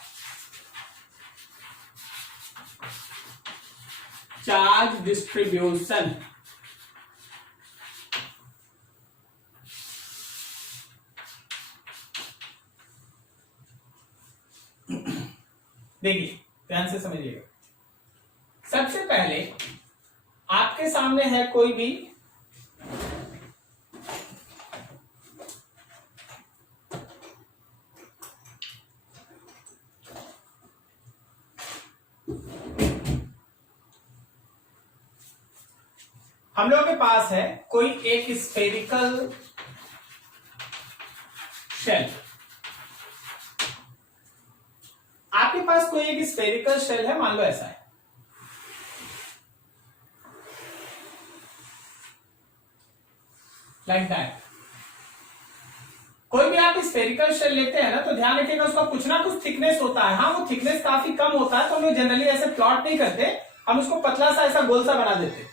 चार्ज डिस्ट्रीब्यूशन। देखिए ध्यान से समझिएगा। सबसे पहले आपके सामने है कोई भी हम लोगों के पास है कोई एक स्फेरिकल शेल। आपके पास कोई एक स्फेरिकल शेल है, मान लो ऐसा है, लाइक दैट। कोई भी आप स्फेरिकल शेल लेते हैं ना, तो ध्यान रखिएगा उसका कुछ ना कुछ थिकनेस होता है। हाँ, वो थिकनेस काफी कम होता है, तो हम लोग जनरली ऐसे प्लॉट नहीं करते, हम उसको पतला सा ऐसा गोल सा बना देते,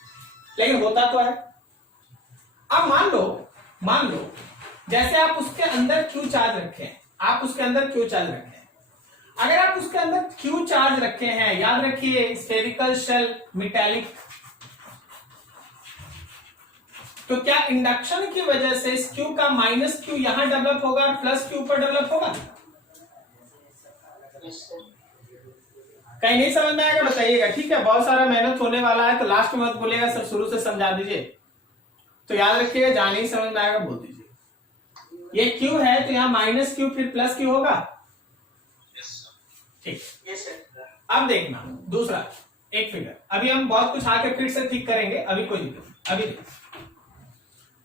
लेकिन होता तो है। अब मान लो जैसे आप उसके अंदर क्यू चार्ज रखें, आप उसके अंदर क्यू चार्ज रखें। अगर आप उसके अंदर क्यू चार्ज रखे हैं, याद रखिए स्फेरिकल शेल मेटालिक, तो क्या इंडक्शन की वजह से इस क्यू का माइनस क्यू यहां डेवलप होगा और प्लस क्यू पर डेवलप होगा? कहीं नहीं समझ में आएगा बताइएगा, ठीक है। बहुत सारा मेहनत होने वाला है, तो लास्ट में मत बोलेगा सर शुरू से समझा दीजिए, तो याद रखिएगा जहां नहीं समझ में आएगा बोल दीजिए। ये क्यू है तो यहां माइनस क्यू फिर प्लस क्यू होगा, ठीक। अब देखना दूसरा एक फिगर, अभी हम बहुत कुछ आके फिर से ठीक करेंगे, अभी कोई दिक्कत नहीं। अभी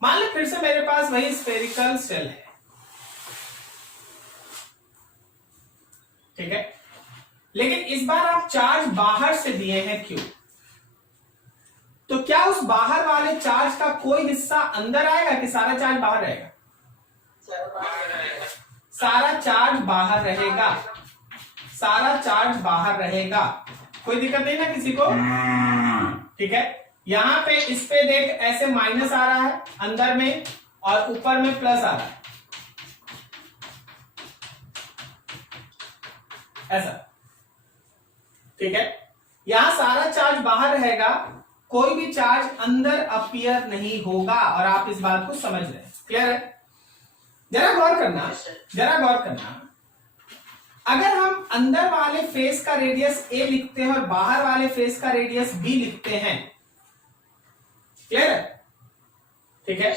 मान लो फिर से मेरे पास वही स्फेरिकल शेल है, ठीक है, लेकिन इस बार आप चार्ज बाहर से दिए हैं क्यू, तो क्या उस बाहर वाले चार्ज का कोई हिस्सा अंदर आएगा कि सारा चार्ज बाहर रहेगा? सारा चार्ज बाहर रहेगा, सारा चार्ज बाहर रहेगा, कोई दिक्कत नहीं ना किसी को, ठीक है। यहां पे इस पे देख ऐसे माइनस आ रहा है अंदर में और ऊपर में प्लस आ रहा है, ऐसा, ठीक है। यहां सारा चार्ज बाहर रहेगा, कोई भी चार्ज अंदर अपीयर नहीं होगा, और आप इस बात को समझ रहे हैं, क्लियर है? जरा गौर करना, अगर हम अंदर वाले फेस का रेडियस a लिखते हैं और बाहर वाले फेस का रेडियस b लिखते हैं, क्लियर है? ठीक है।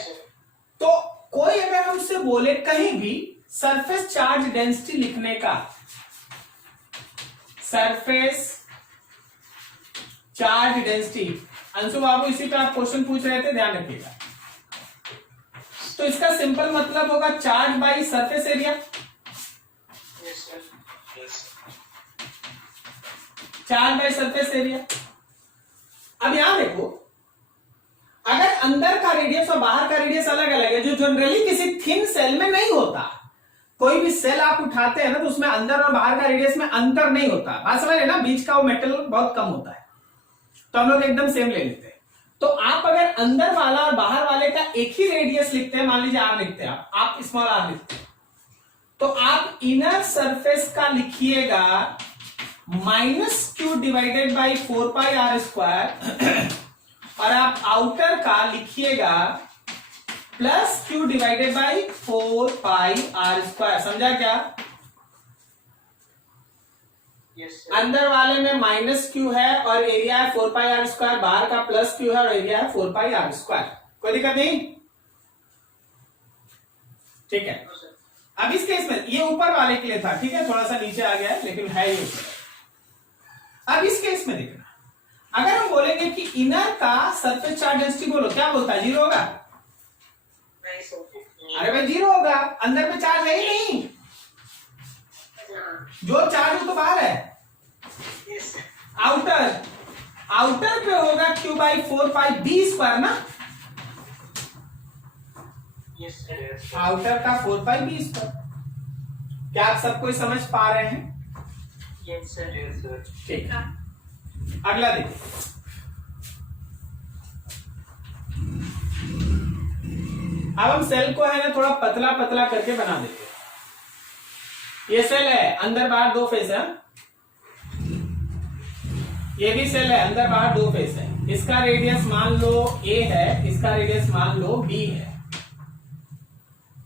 तो कोई अगर हमसे बोले कहीं भी सरफेस चार्ज डेंसिटी लिखने का, सरफेस चार्ज डेंसिटी, अंशु बाबू इसी पे आप क्वेश्चन पूछ रहे थे, ध्यान रखिएगा। तो इसका सिंपल मतलब होगा charge by surface area, charge by surface area. अब यहां देखो, अगर अंदर का रेडियस और बाहर का रेडियस अलग अलग है, जो जनरली किसी थिन सेल में नहीं होता, कोई भी सेल आप उठाते हैं ना तो उसमें अंदर और बाहर का रेडियस में अंतर नहीं होता, बात समझ रहे ना, बीच का वो मेटल बहुत कम होता है, तो हम लोग एकदम सेम ले लेते हैं। तो आप अगर अंदर वाला और बाहर वाले का एक ही रेडियस लिखते हैं, मान लीजिए आर लिखते हैं, आप स्मॉल आर लिखते हैं, तो आप इनर सरफेस का लिखिएगा -q डिवाइडेड बाई 4πr², और आप आउटर का लिखिएगा +q डिवाइडेड बाई 4πr²। समझा क्या? अंदर वाले में -q है और एरिया है 4πr², बाहर का +q है और एरिया है 4πr²। कोई दिक्कत नहीं, ठीक है। अब इस केस में ये ऊपर वाले के लिए था, ठीक है, थोड़ा सा नीचे आ गया है लेकिन है ये ऊपर। अब इस केस में देखना, अगर हम बोलेंगे कि इनर का सरफेस चार्ज डेंसिटी बोलो, क्या बोलता है? 0 होगा? अरे भाई 0 होगा, अंदर में चार्ज है ही नहीं, जो चार्ज हो तो बाहर है, आउटर पे होगा q बाई 4πb² ना, आउटर का 4πb²। क्या आप सब कोई समझ पा रहे हैं? ठीक है। अगला देखिए, अब हम सेल को है ना थोड़ा पतला पतला करके बना देते हैं। ये सेल है, अंदर बाहर 2 फेस है, ये भी सेल है, अंदर बाहर 2 फेस है। इसका रेडियस मान लो a है, इसका रेडियस मान लो b है।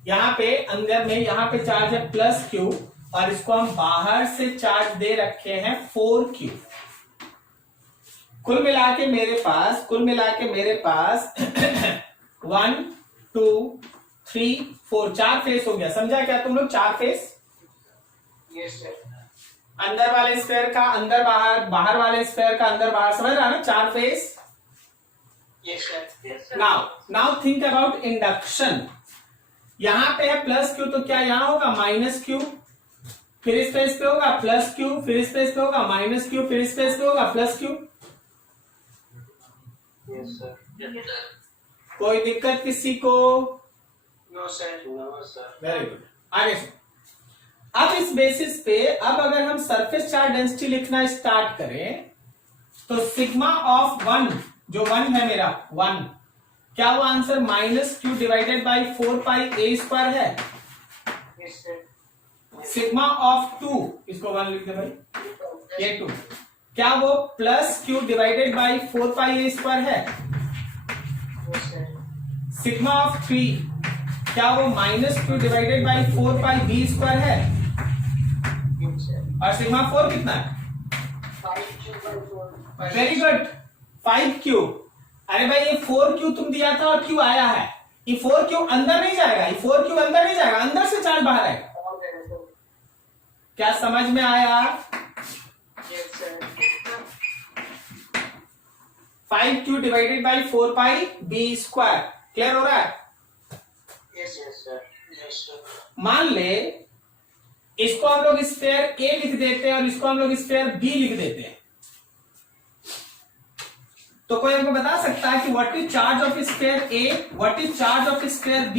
यहां पे अंदर में यहां पे चार्ज है +q, और इसको हम बाहर से चार्ज दे रखे हैं 4q। कुल मिला के मेरे पास 1 2 3 4 4 फेस हो गया। समझा क्या तुम लोग? 4 फेस, अंदर वाले स्फीयर का अंदर बाहर, बाहर वाले स्फीयर का अंदर बाहर, समझ रहा ना? 4 face. Now think about induction. यहां पे है +q, तो क्या यहां होगा -q, फिर इस फेस पे होगा +q, फिर इस फेस पे होगा -q, फिर इस फेस पे होगा +q। कोई दिक्कत किसी को? No sir. Very good. आगे सुनो। अब इस बेसिस पे अब अगर हम सरफेस चार्ज डेंसिटी लिखना स्टार्ट करें, तो सिग्मा ऑफ 1, जो 1 है मेरा 1, क्या वो answer -q divided by 4πa² है? सिग्मा ऑफ 2, इसको 1 लिख दे भाई, ये 2, क्या वो +q डिवाइडेड बाई 4πa² है? सिग्मा ऑफ 3, क्या वो -q डिवाइडेड बाई 4πb² है? और सिग्मा 4 कितना है? Very good, 5q। अरे भाई ये 4q तुम दिया था और q आया है, ये 4q अंदर नहीं जाएगा, ये 4q अंदर नहीं जाएगा, अंदर से चार्ज बाहर आएगा। क्या समझ में आया? 5q divided by 4πb²। Clear हो रहा है? मान ले इसको हम लोग स्फीयर A लिख देते हैं और इसको हम लोग स्फीयर B लिख देते हैं, तो कोई हमको बता सकता है कि what is charge of sphere A, what is charge of sphere B,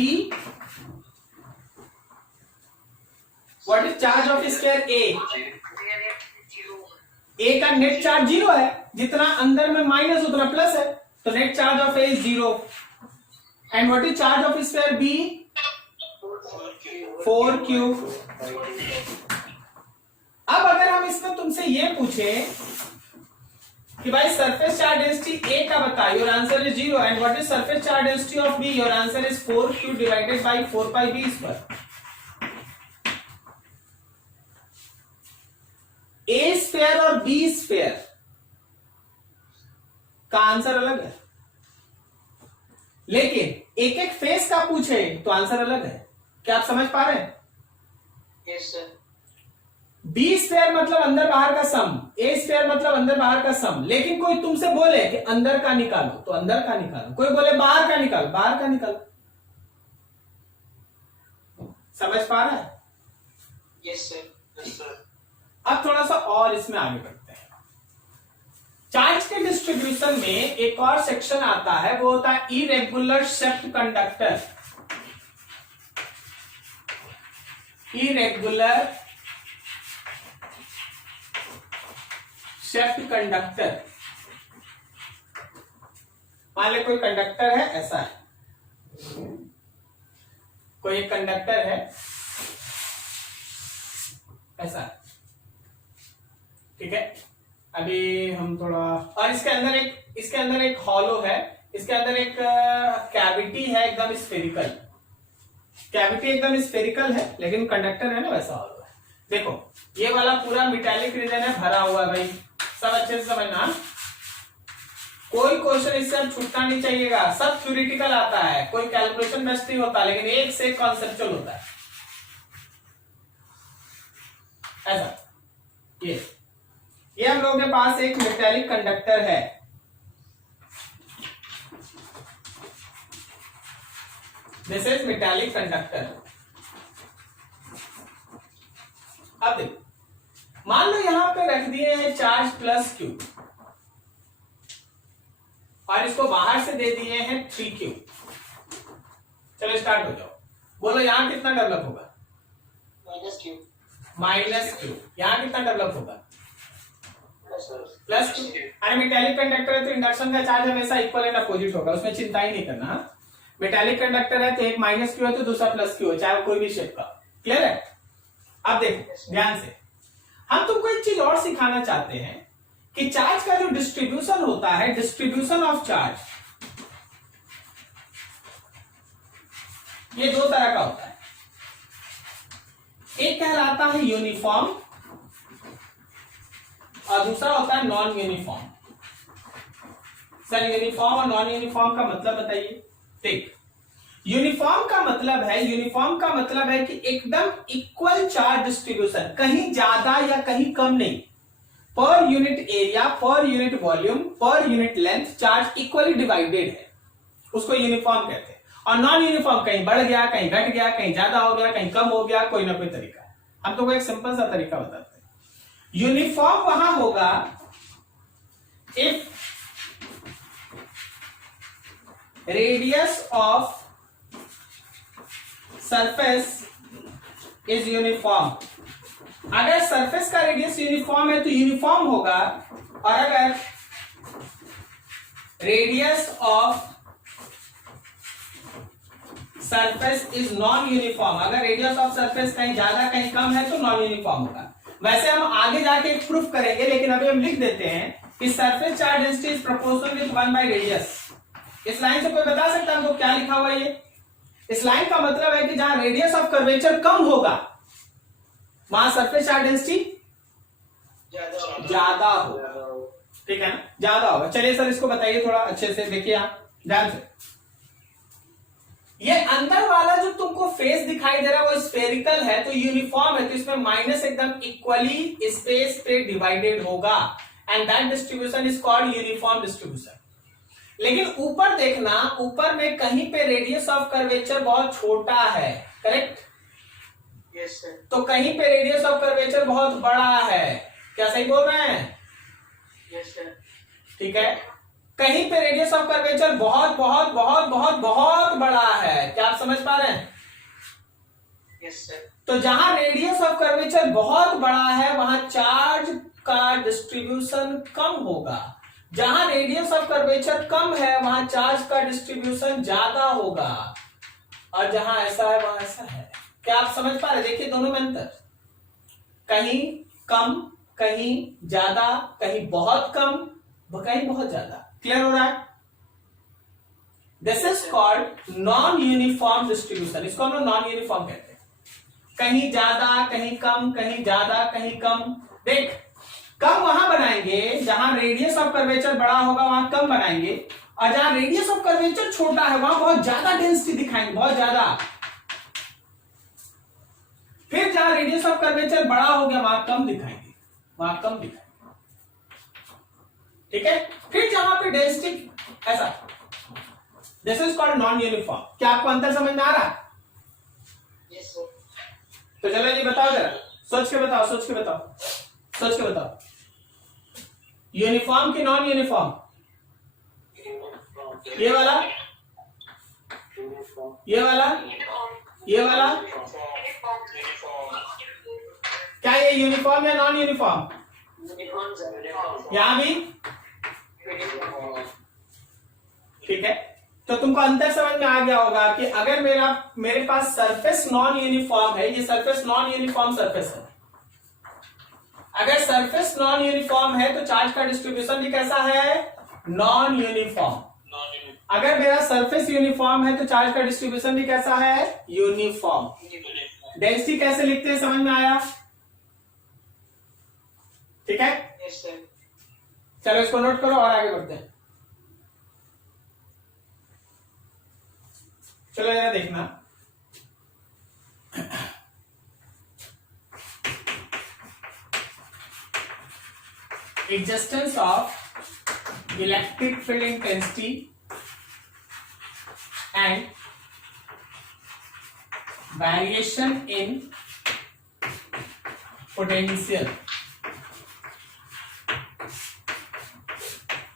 what is charge of sphere A? A का नेट चार्ज 0 है, जितना अंदर में माइनस उतना प्लस है, तो net charge of A is 0। And what is charge of sphere B? 4q। अब अगर हम इसमें तुमसे ये पूछे कि भाई सरफेस चार्ज डेंसिटी ए का बताओ, your answer is 0 and what is surface charge density of B, your answer is 4q divided by 4 pi B square. A square और बी स्क्वायर का आंसर अलग है, लेकिन एक एक फेस का पूछे तो आंसर अलग है। क्या आप समझ पा रहे हैं? Yes sir. बी स्क्वायर मतलब अंदर बाहर का सम, ए स्क्वायर मतलब अंदर बाहर का सम, लेकिन कोई तुमसे बोले कि अंदर का निकालो तो अंदर का निकालो, कोई बोले बाहर का निकालो, बाहर का निकालो। समझ पा रहा है? Yes sir. Yes sir. अब थोड़ा सा और इसमें आगे बढ़ते हैं। चार्ज के डिस्ट्रीब्यूशन में एक और सेक्शन आता है, वो होता है irregular shaped conductor. Irregular shaped conductor. मान ले कोई कंडक्टर है, ऐसा है, कोई एक कंडक्टर है ऐसा है, ठीक है। अभी हम थोड़ा, और इसके अंदर एक हॉलो है, इसके अंदर एक कैविटी है, एकदम स्फेरिकल कैविटी, एकदम स्फेरिकल है, लेकिन कंडक्टर है ना वैसा हॉलो है। देखो ये वाला पूरा मेटालिक रीजन है, भरा हुआ है भाई, सब अच्छे से समझना। कोई क्वेश्चन इससे अब छूटना नहीं चाहिएगा, सब थ्योरेटिकल आता है, कोई कैलकुलेशन बेस्ड नहीं होता, लेकिन एक से कॉन्सेप्चुअल होता है। ऐसा ये हम लोगों के पास एक मेटालिक कंडक्टर है, दिस इज मेटालिक कंडक्टर। अब देखो, मान लो यहां पे रख दिए हैं चार्ज प्लस क्यू, और इसको बाहर से दे दिए हैं 3q। चलो स्टार्ट हो जाओ, बोलो यहां कितना डेवलप होगा? -q। -q। यहां कितना डेवलप होगा? Plus q। q। अरे मेटालिक कंडक्टर है तो इंडक्शन का चार्ज हमेशा इक्वल एंड अपोजिट होगा, उसमें चिंता ही नहीं करना। मेटालिक कंडक्टर है तो एक -q है तो दूसरा +q है, चाहे कोई भी शेप का। क्लियर है? अब देखो ध्यान से, हम तुमको एक चीज और सिखाना चाहते हैं कि चार्ज का जो डिस्ट्रीब्यूशन होता है, डिस्ट्रीब्यूशन ऑफ चार्ज, ये दो तरह का होता है। एक कहलाता है यूनिफॉर्म और दूसरा होता है नॉन यूनिफॉर्म। सर यूनिफॉर्म और नॉन यूनिफॉर्म का मतलब बताइए। ठीक, यूनिफॉर्म का मतलब है कि एकदम इक्वल चार्ज डिस्ट्रीब्यूशन, कहीं ज्यादा या कहीं कम नहीं, per unit area, per unit volume, per unit length charge equally divided है, उसको यूनिफॉर्म कहते हैं। और नॉन यूनिफॉर्म कहीं बढ़ गया, कहीं घट गया, कहीं ज्यादा हो गया, कहीं कम हो गया, कोई ना कोई तरीका है। हम तुमको एक सिंपल सा तरीका बताते हैं। यूनिफॉर्म वहां होगा if radius of surface is uniform. अगर सरफेस का रेडियस यूनिफॉर्म है तो यूनिफॉर्म होगा, और अगर radius of surface is non uniform, अगर रेडियस ऑफ सरफेस कहीं ज्यादा कहीं कम है तो नॉन यूनिफॉर्म होगा। वैसे हम आगे जाके एक प्रूफ करेंगे, लेकिन अभी हम लिख देते हैं कि surface charge density is proportional with 1/रेडियस। इस लाइन से कोई बता सकता है हमको क्या लिखा हुआ है? ये इस लाइन का मतलब है कि जहां रेडियस ऑफ कर्वेचर कम होगा वहां सरफेस चार्ज डेंसिटी ज्यादा होगा। ठीक है ना, ज्यादा होगा। चलिए सर इसको बताइए थोड़ा अच्छे से, देखिए आप ध्यान से। ये अंदर वाला जो तुमको फेस दिखाई दे रहा है वो स्फेरिकल है तो यूनिफॉर्म है, तो इसमें माइनस एकदम इक्वली स्पेस पे डिवाइडेड होगा, and that distribution is called uniform distribution. लेकिन ऊपर देखना, ऊपर में कहीं पे रेडियस ऑफ कर्वेचर बहुत छोटा है, करेक्ट? Yes sir. तो कहीं पे रेडियस ऑफ कर्वेचर बहुत बड़ा है। क्या सही बोल रहे हैं? Yes sir. ठीक है, कहीं पे रेडियस ऑफ कर्वेचर बहुत बहुत बहुत बहुत बहुत बड़ा है। क्या आप समझ पा रहे हैं? Yes sir. तो जहां रेडियस ऑफ कर्वेचर बहुत बड़ा है वहां चार्ज का डिस्ट्रीब्यूशन कम होगा, जहां रेडियस ऑफ कर्वेचर कम है वहां चार्ज का डिस्ट्रीब्यूशन ज्यादा होगा, और जहां ऐसा है वहां ऐसा है। क्या आप समझ पा रहे? देखिए दोनों में अंतर, कहीं कम, कहीं ज्यादा, कहीं बहुत कम, कहीं बहुत ज्यादा। क्लियर हो रहा है? This is called non uniform distribution. इसको हम लोग नॉन यूनिफॉर्म कहते हैं। कहीं ज्यादा, कहीं कम, कहीं ज्यादा, कहीं कम। देख, कम वहां बनाएंगे जहां रेडियस ऑफ कर्वेचर बड़ा होगा, वहां कम बनाएंगे, और जहां रेडियस ऑफ कर्वेचर छोटा है वहां बहुत ज्यादा डेंसिटी दिखाएंगे, बहुत ज्यादा। फिर जहां रेडियस ऑफ कर्वेचर बड़ा हो गया वहां कम दिखाएंगे, वहां कम दिखाएंगे। ठीक है? फिर जहां पे डेंसिटी ऐसा, this is called non uniform. क्या आपको अंतर समझ में आ रहा है? Yes, sir. तो चलो जी बताओ जरा, सोच के बताओ, सोच के बताओ, सोच के बताओ, यूनिफॉर्म की नॉन यूनिफॉर्म? ये वाला, ये वाला, ये वाला, क्या ये यूनिफॉर्म या नॉन यूनिफॉर्म? यहां भी ठीक है। तो तुमको अंतर समझ में आ गया होगा कि अगर मेरे पास सरफेस नॉन यूनिफॉर्म है, ये सरफेस नॉन यूनिफॉर्म सरफेस है। अगर सरफेस नॉन यूनिफॉर्म है तो चार्ज का डिस्ट्रीब्यूशन भी कैसा है? Non uniform. अगर मेरा सरफेस यूनिफॉर्म है तो चार्ज का डिस्ट्रीब्यूशन भी कैसा है? यूनिफॉर्म। डेंसिटी कैसे लिखते हैं, समझ में आया? ठीक है, Yes, sir. चलो इसको नोट करो और आगे बढ़ते हैं। चलो जरा देखना, existence of electric field intensity and variation in potential.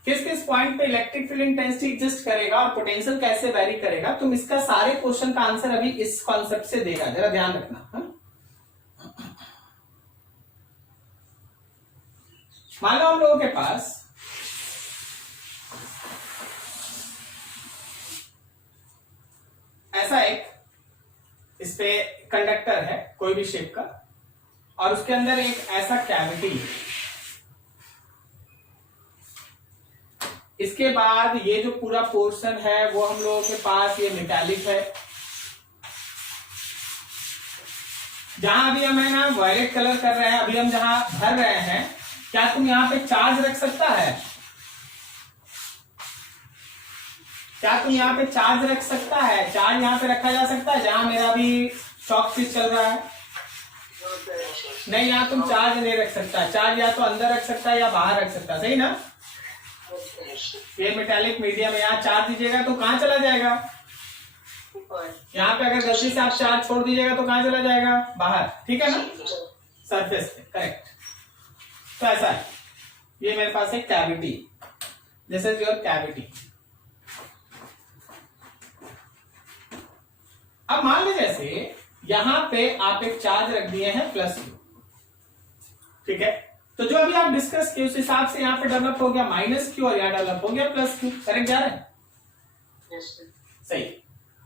किस किस पॉइंट पे इलेक्ट्रिक फील्ड इंटेंसिटी एग्जिस्ट करेगा और पोटेंशियल कैसे वेरी करेगा, तुम इसका सारे क्वेश्चन का आंसर अभी इस कॉन्सेप्ट से देगा, जरा ध्यान रखना। मान लो हम लोगों के पास ऐसा एक इस पे कंडक्टर है कोई भी शेप का, और उसके अंदर एक ऐसा कैविटी है। इसके बाद ये जो पूरा पोर्शन है वो हम लोगों के पास ये मेटालिक है। जहां अभी हम है ना वायलेट कलर कर रहे हैं, अभी हम जहां भर रहे हैं, क्या तुम यहां पे चार्ज रख सकता है? क्या तुम यहां पे चार्ज रख सकता है? चार्ज यहां पे रखा जा सकता है जहां मेरा भी चॉक स्विच चल रहा है? नहीं, यहां तुम चार्ज नहीं रख सकता। चार्ज या तो अंदर रख सकता है या बाहर रख सकता है, सही ना? ये मेटालिक मीडियम है, यहाँ चार्ज दीजिएगा तो कहां चला जाएगा? यहाँ पे अगर गलती से आप चार्ज छोड़ दीजिएगा तो कहां चला जाएगा? बाहर। ठीक है ना? सरफेस पे, करेक्ट। तो ऐसा है, ये मेरे पास एक cavity, this is your cavity. अब मान लीजिए जैसे यहां पे आप एक चार्ज रख दिए हैं +Q, ठीक है? तो जो अभी आप डिस्कस किए उस हिसाब से यहाँ पे डेवलप हो गया -Q और यहाँ डेवलप हो गया +Q। करेक्ट जा रहा है? Yes, sir. सही।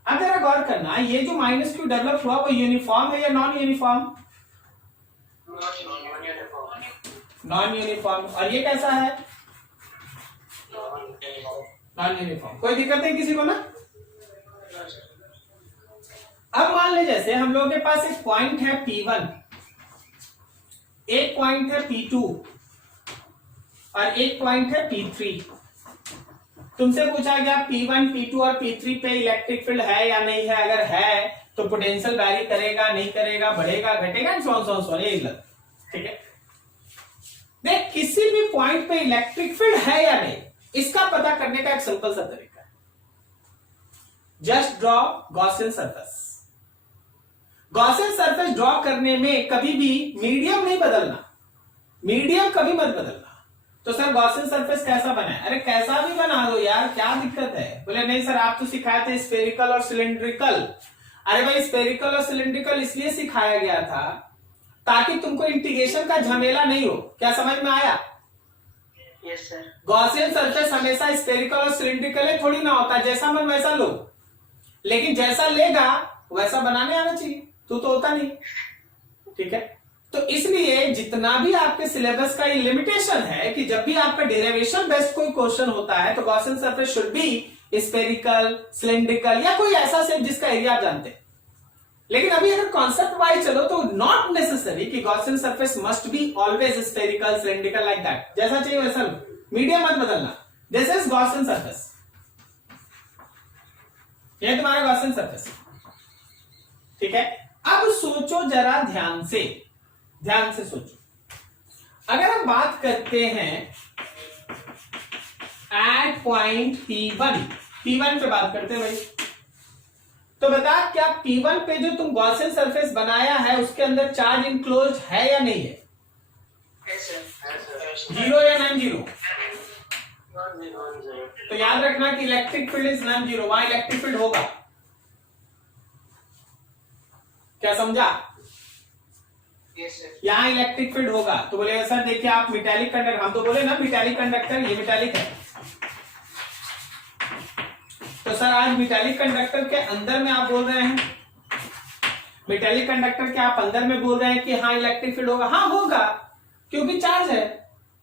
अब जरा गौर करना, ये जो -Q डेवलप हुआ वो यूनिफॉर्म है या नॉन यूनिफॉर्म? Non uniform. और ये कैसा है? Non uniform. कोई दिक्कत नहीं किसी को ना? अब मान ले जैसे हम लोगों के पास एक पॉइंट है P1, एक पॉइंट है P2 और एक पॉइंट है P3। तुमसे पूछा गया P1, P2 और P3 पे इलेक्ट्रिक फील्ड है या नहीं है। अगर है तो पोटेंशियल वैरी करेगा, नहीं करेगा, बढ़ेगा, घटेगा, सो ये लग। ठीक है? देख, किसी भी पॉइंट पे इलेक्ट्रिक फील्ड है या नहीं, इसका पता करने का एक सिंपल सा तरीका है। Just draw Gaussian surface. Gaussian surface draw करने में कभी भी मीडियम नहीं बदलना, मीडियम कभी मत बदलना। तो सर गॉसियन सरफेस कैसा बना है? अरे कैसा भी बना दो यार, क्या दिक्कत है? बोले नहीं सर आप तो सिखाए थे स्फेरिकल और सिलिंड्रिकल। अरे भाई स्फेरिकल और सिलिंड्रिकल इसलिए सिखाया गया था ताकि तुमको इंटीग्रेशन का झमेला नहीं हो। क्या समझ में आया? Yes sir. गॉसियन सरफेस हमेशा स्फेरिकल और सिलिंड्रिकल थोड़ी ना होता, जैसा मन वैसा लो, लेकिन जैसा लेगा वैसा बनाने आना चाहिए। तो होता नहीं। ठीक है, तो इसलिए जितना भी आपके सिलेबस का ये लिमिटेशन है कि जब भी आपका डेरिवेशन बेस्ड कोई क्वेश्चन होता है तो Gaussian surface should be spherical, cylindrical या कोई ऐसा शेप जिसका एरिया आप जानते हैं। लेकिन अभी अगर कॉन्सेप्ट वाइज चलो तो नॉट नेसेसरी कि Gaussian surface must be always spherical, cylindrical like that. जैसा चाहिए वैसा मीडियम मत बदलना। दिस इज गॉसियन सरफेस, ये तुम्हारा गॉसियन सरफेस, ठीक है। अब सोचो जरा ध्यान से सोचो। अगर हम बात करते हैं एट पॉइंट P1 पे बात करते हैं भाई, तो बता क्या P1 पे जो तुम गॉसियन सरफेस बनाया है उसके अंदर चार्ज इनक्लोज है या नहीं है? जीरो या नॉन जीरो? तो याद रखना कि electric field is non zero, वहां इलेक्ट्रिक फील्ड होगा। क्या समझा? यहां इलेक्ट्रिक फील्ड होगा। तो बोलेगा सर देखिए आप मेटालिक कंडक्टर, हम तो बोले ना मेटालिक कंडक्टर, ये मेटालिक है। तो सर आज मेटालिक कंडक्टर के अंदर में आप बोल रहे हैं, मेटालिक कंडक्टर के आप अंदर में बोल रहे हैं कि हाँ इलेक्ट्रिक फील्ड होगा। हाँ होगा, क्योंकि चार्ज है।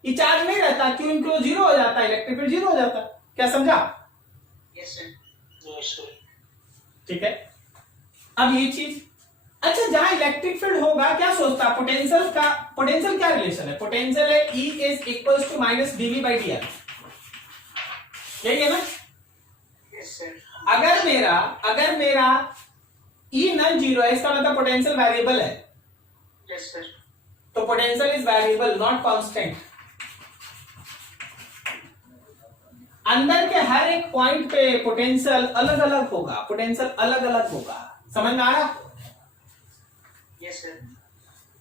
ये चार्ज नहीं रहता, क्यों इनक्लोज जीरो हो जाता, इलेक्ट्रिक फील्ड जीरो हो जाता। क्या समझा? ठीक है। अब ये चीज, अच्छा जहां इलेक्ट्रिक फील्ड होगा क्या सोचता, पोटेंशियल क्या रिलेशन है? पोटेंशियल है E is equal to minus dV by dr, यही है ना? अगर मेरा E नॉन जीरो है, इसका मतलब पोटेंशियल वेरिएबल है। तो potential is variable not constant. अंदर के हर एक पॉइंट पे पोटेंशियल अलग अलग होगा, समझ में आ रहा?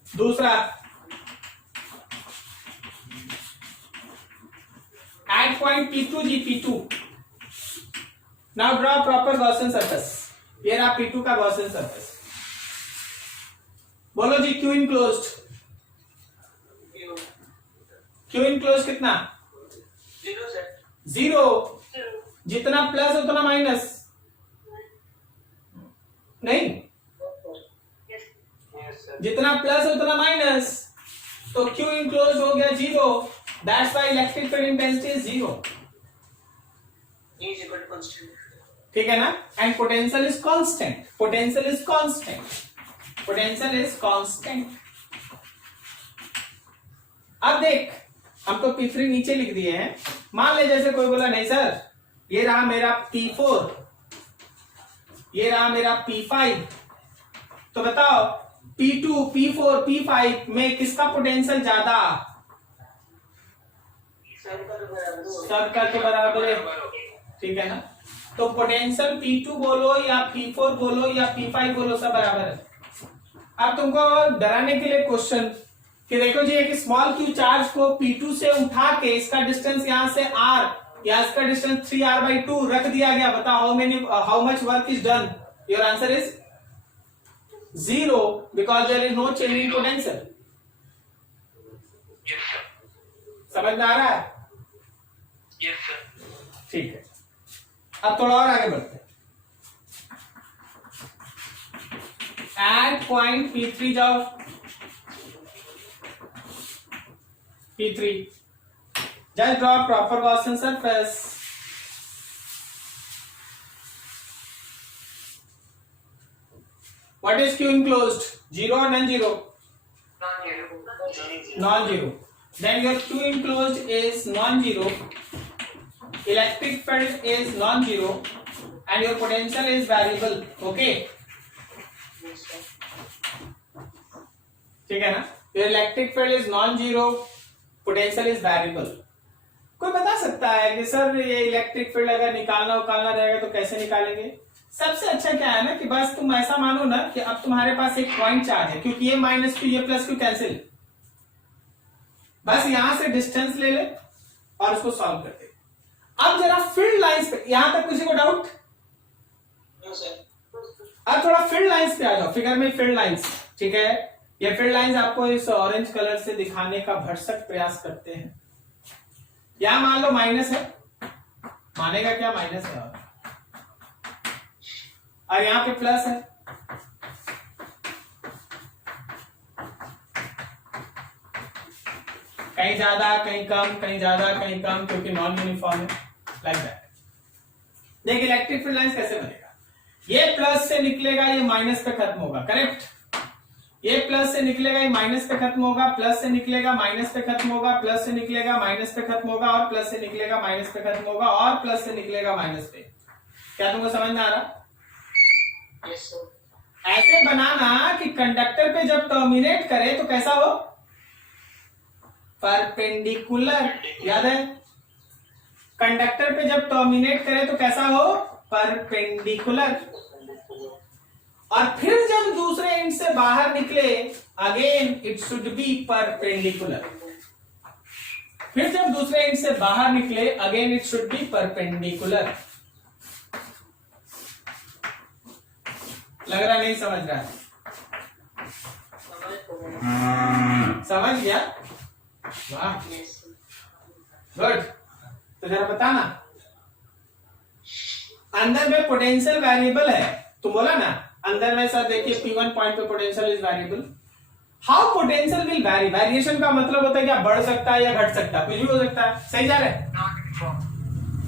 दूसरा, at point P2, now draw proper Gaussian surface. ये रहा P2 का गॉसियन सरफेस। बोलो जी क्यू इनक्लोज्ड, कितना? जीरो। जितना प्लस उतना माइनस नहीं, जितना प्लस उतना माइनस, तो क्यू इनक्लोज हो गया zero. That's why electric field intensity is zero, ठीक है ना? And potential is constant. अब देख, हम तो P3 नीचे लिख दिए हैं। मान ले जैसे कोई बोला नहीं सर ये रहा मेरा P4, ये रहा मेरा P5, तो बताओ P2, P4, P5 में किसका पोटेंशियल ज्यादा? सबका के बराबर है, ठीक है ना? तो पोटेंशियल P2 बोलो या P4 बोलो या P5 बोलो, सब बराबर है। अब तुमको डराने के लिए क्वेश्चन कि देखो जी एक स्मॉल क्यू चार्ज को P2 से उठा के इसका डिस्टेंस यहां से R या इसका डिस्टेंस 3R/2 रख दिया गया। बताओ how much work is done? Your answer is zero, because there is no change in potential. समझ में आ रहा है? ठीक है। अब थोड़ा और आगे बढ़ते हैं। एट पॉइंट P3 जाओ, P3 just draw proper Gaussian surface। What is Q enclosed? Zero or non-zero? Non-zero. Then your Q enclosed is non-zero, electric field is non-zero, and your potential is variable. Okay? ठीक है ना? Your electric field is non-zero, potential is variable। कोई बता सकता है कि सर ये इलेक्ट्रिक फील्ड अगर निकालना रहेगा तो कैसे निकालेंगे? सबसे अच्छा क्या है ना कि बस तुम ऐसा मानो ना कि अब तुम्हारे पास एक पॉइंट चार्ज है, क्योंकि ये माइनस क्यू ये प्लस क्यू कैंसिल, बस यहां से डिस्टेंस ले ले और उसको सॉल्व कर दे। अब जरा फील्ड लाइंस पे, यहां तक किसी को डाउट? अब थोड़ा फील्ड लाइंस पे आ जाओ, फिगर में फील्ड लाइंस, ठीक है? ये फील्ड लाइंस आपको इस ऑरेंज कलर से दिखाने का भरसक प्रयास करते हैं। यहां मान लो माइनस है, मानेगा क्या? माइनस है, और यहां पे प्लस है। कहीं ज्यादा कहीं कम, कहीं ज्यादा कहीं कम, क्योंकि नॉन यूनिफॉर्म है, लाइक दैट। देखिए इलेक्ट्रिक फील्ड लाइंस कैसे बनेगा, ये प्लस से निकलेगा, ये माइनस पे खत्म होगा, करेक्ट। ये प्लस से निकलेगा, ये माइनस पे खत्म होगा, प्लस से निकलेगा, माइनस पे खत्म होगा, प्लस से निकलेगा, माइनस पे खत्म होगा, और प्लस से निकलेगा, माइनस पे खत्म होगा, और प्लस से निकलेगा, माइनस पे। क्या तुमको समझ में आ रहा? Yes, sir. ऐसे बनाना कि कंडक्टर पे जब टर्मिनेट करे तो कैसा हो, परपेंडिकुलर। याद है, कंडक्टर पे जब टर्मिनेट करे तो कैसा हो, परपेंडिकुलर। और फिर जब दूसरे एंड से बाहर निकले, again it should be perpendicular. फिर जब दूसरे एंड से बाहर निकले, again it should be perpendicular. लग रहा नहीं समझ रहा है? समझ गया? वाह, गुड। तो जरा बताना, अंदर में पोटेंशियल वेरिएबल है, तुम बोला ना अंदर में सर देखिए P1 पॉइंट पे potential is variable. How potential will vary, variation का मतलब होता है क्या, बढ़ सकता है या घट सकता है, कुछ भी हो सकता है, सही जा रहा है,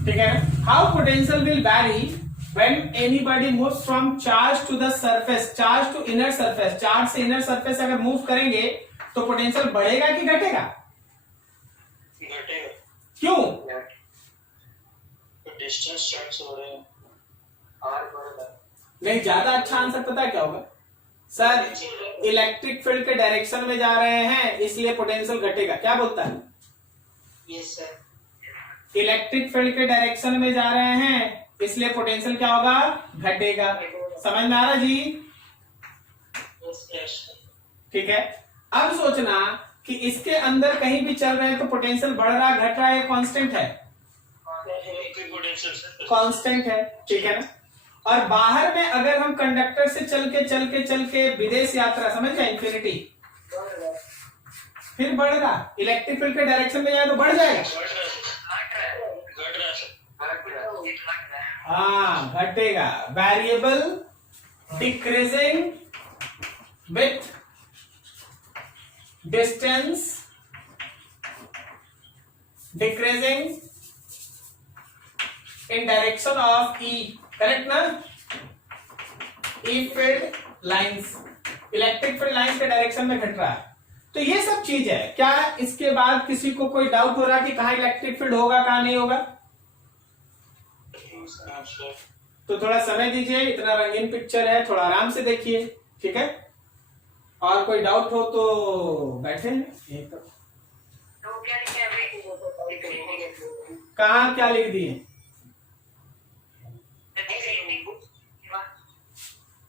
ठीक है ना। How potential will vary when anybody moves from charge to the surface, charge to inner surface, charge से inner surface अगर मूव करेंगे तो पोटेंशियल बढ़ेगा कि घटेगा? घटेगा। क्यों? तो डिस्टेंस चेंज हो रहे हैं, आर बढ़ रहा है। नहीं, ज्यादा अच्छा आंसर पता है क्या होगा सर, इलेक्ट्रिक फील्ड के डायरेक्शन में जा रहे हैं इसलिए पोटेंशियल घटेगा। क्या बोलता है? Yes sir. इलेक्ट्रिक फील्ड के डायरेक्शन में जा रहे हैं इसलिए पोटेंशियल क्या होगा, घटेगा। समझ में आ रहा जी? ठीक है। अब सोचना कि इसके अंदर कहीं भी चल रहे हैं तो पोटेंशियल बढ़ रहा घट रहा है, कांस्टेंट है, कांस्टेंट है, ठीक है ना। और बाहर में अगर हम कंडक्टर से चल के विदेश यात्रा, समझ गए, इंफिनिटी, फिर बढ़ रहा, इलेक्ट्रिक फील्ड के डायरेक्शन में जाए तो बढ़ जाएगा, हाँ घटेगा। Variable decreasing with distance, decreasing in direction of E, correct ना, E field lines, electric field lines के डायरेक्शन में घट रहा है। तो ये सब चीज है। क्या इसके बाद किसी को कोई डाउट हो रहा है कि कहां इलेक्ट्रिक फील्ड होगा कहां नहीं होगा? तो थोड़ा समय दीजिए, इतना रंगीन पिक्चर है, थोड़ा आराम से देखिए, ठीक है। और कोई डाउट हो तो बैठे यहीं पर। कहाँ क्या लिख दिए?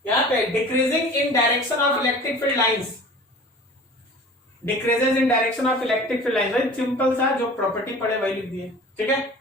यहाँ पे decreasing in direction of electric field lines, decreases in direction of electric field lines, simple सा जो प्रॉपर्टी पढ़े वही लिख दिए, ठीक है।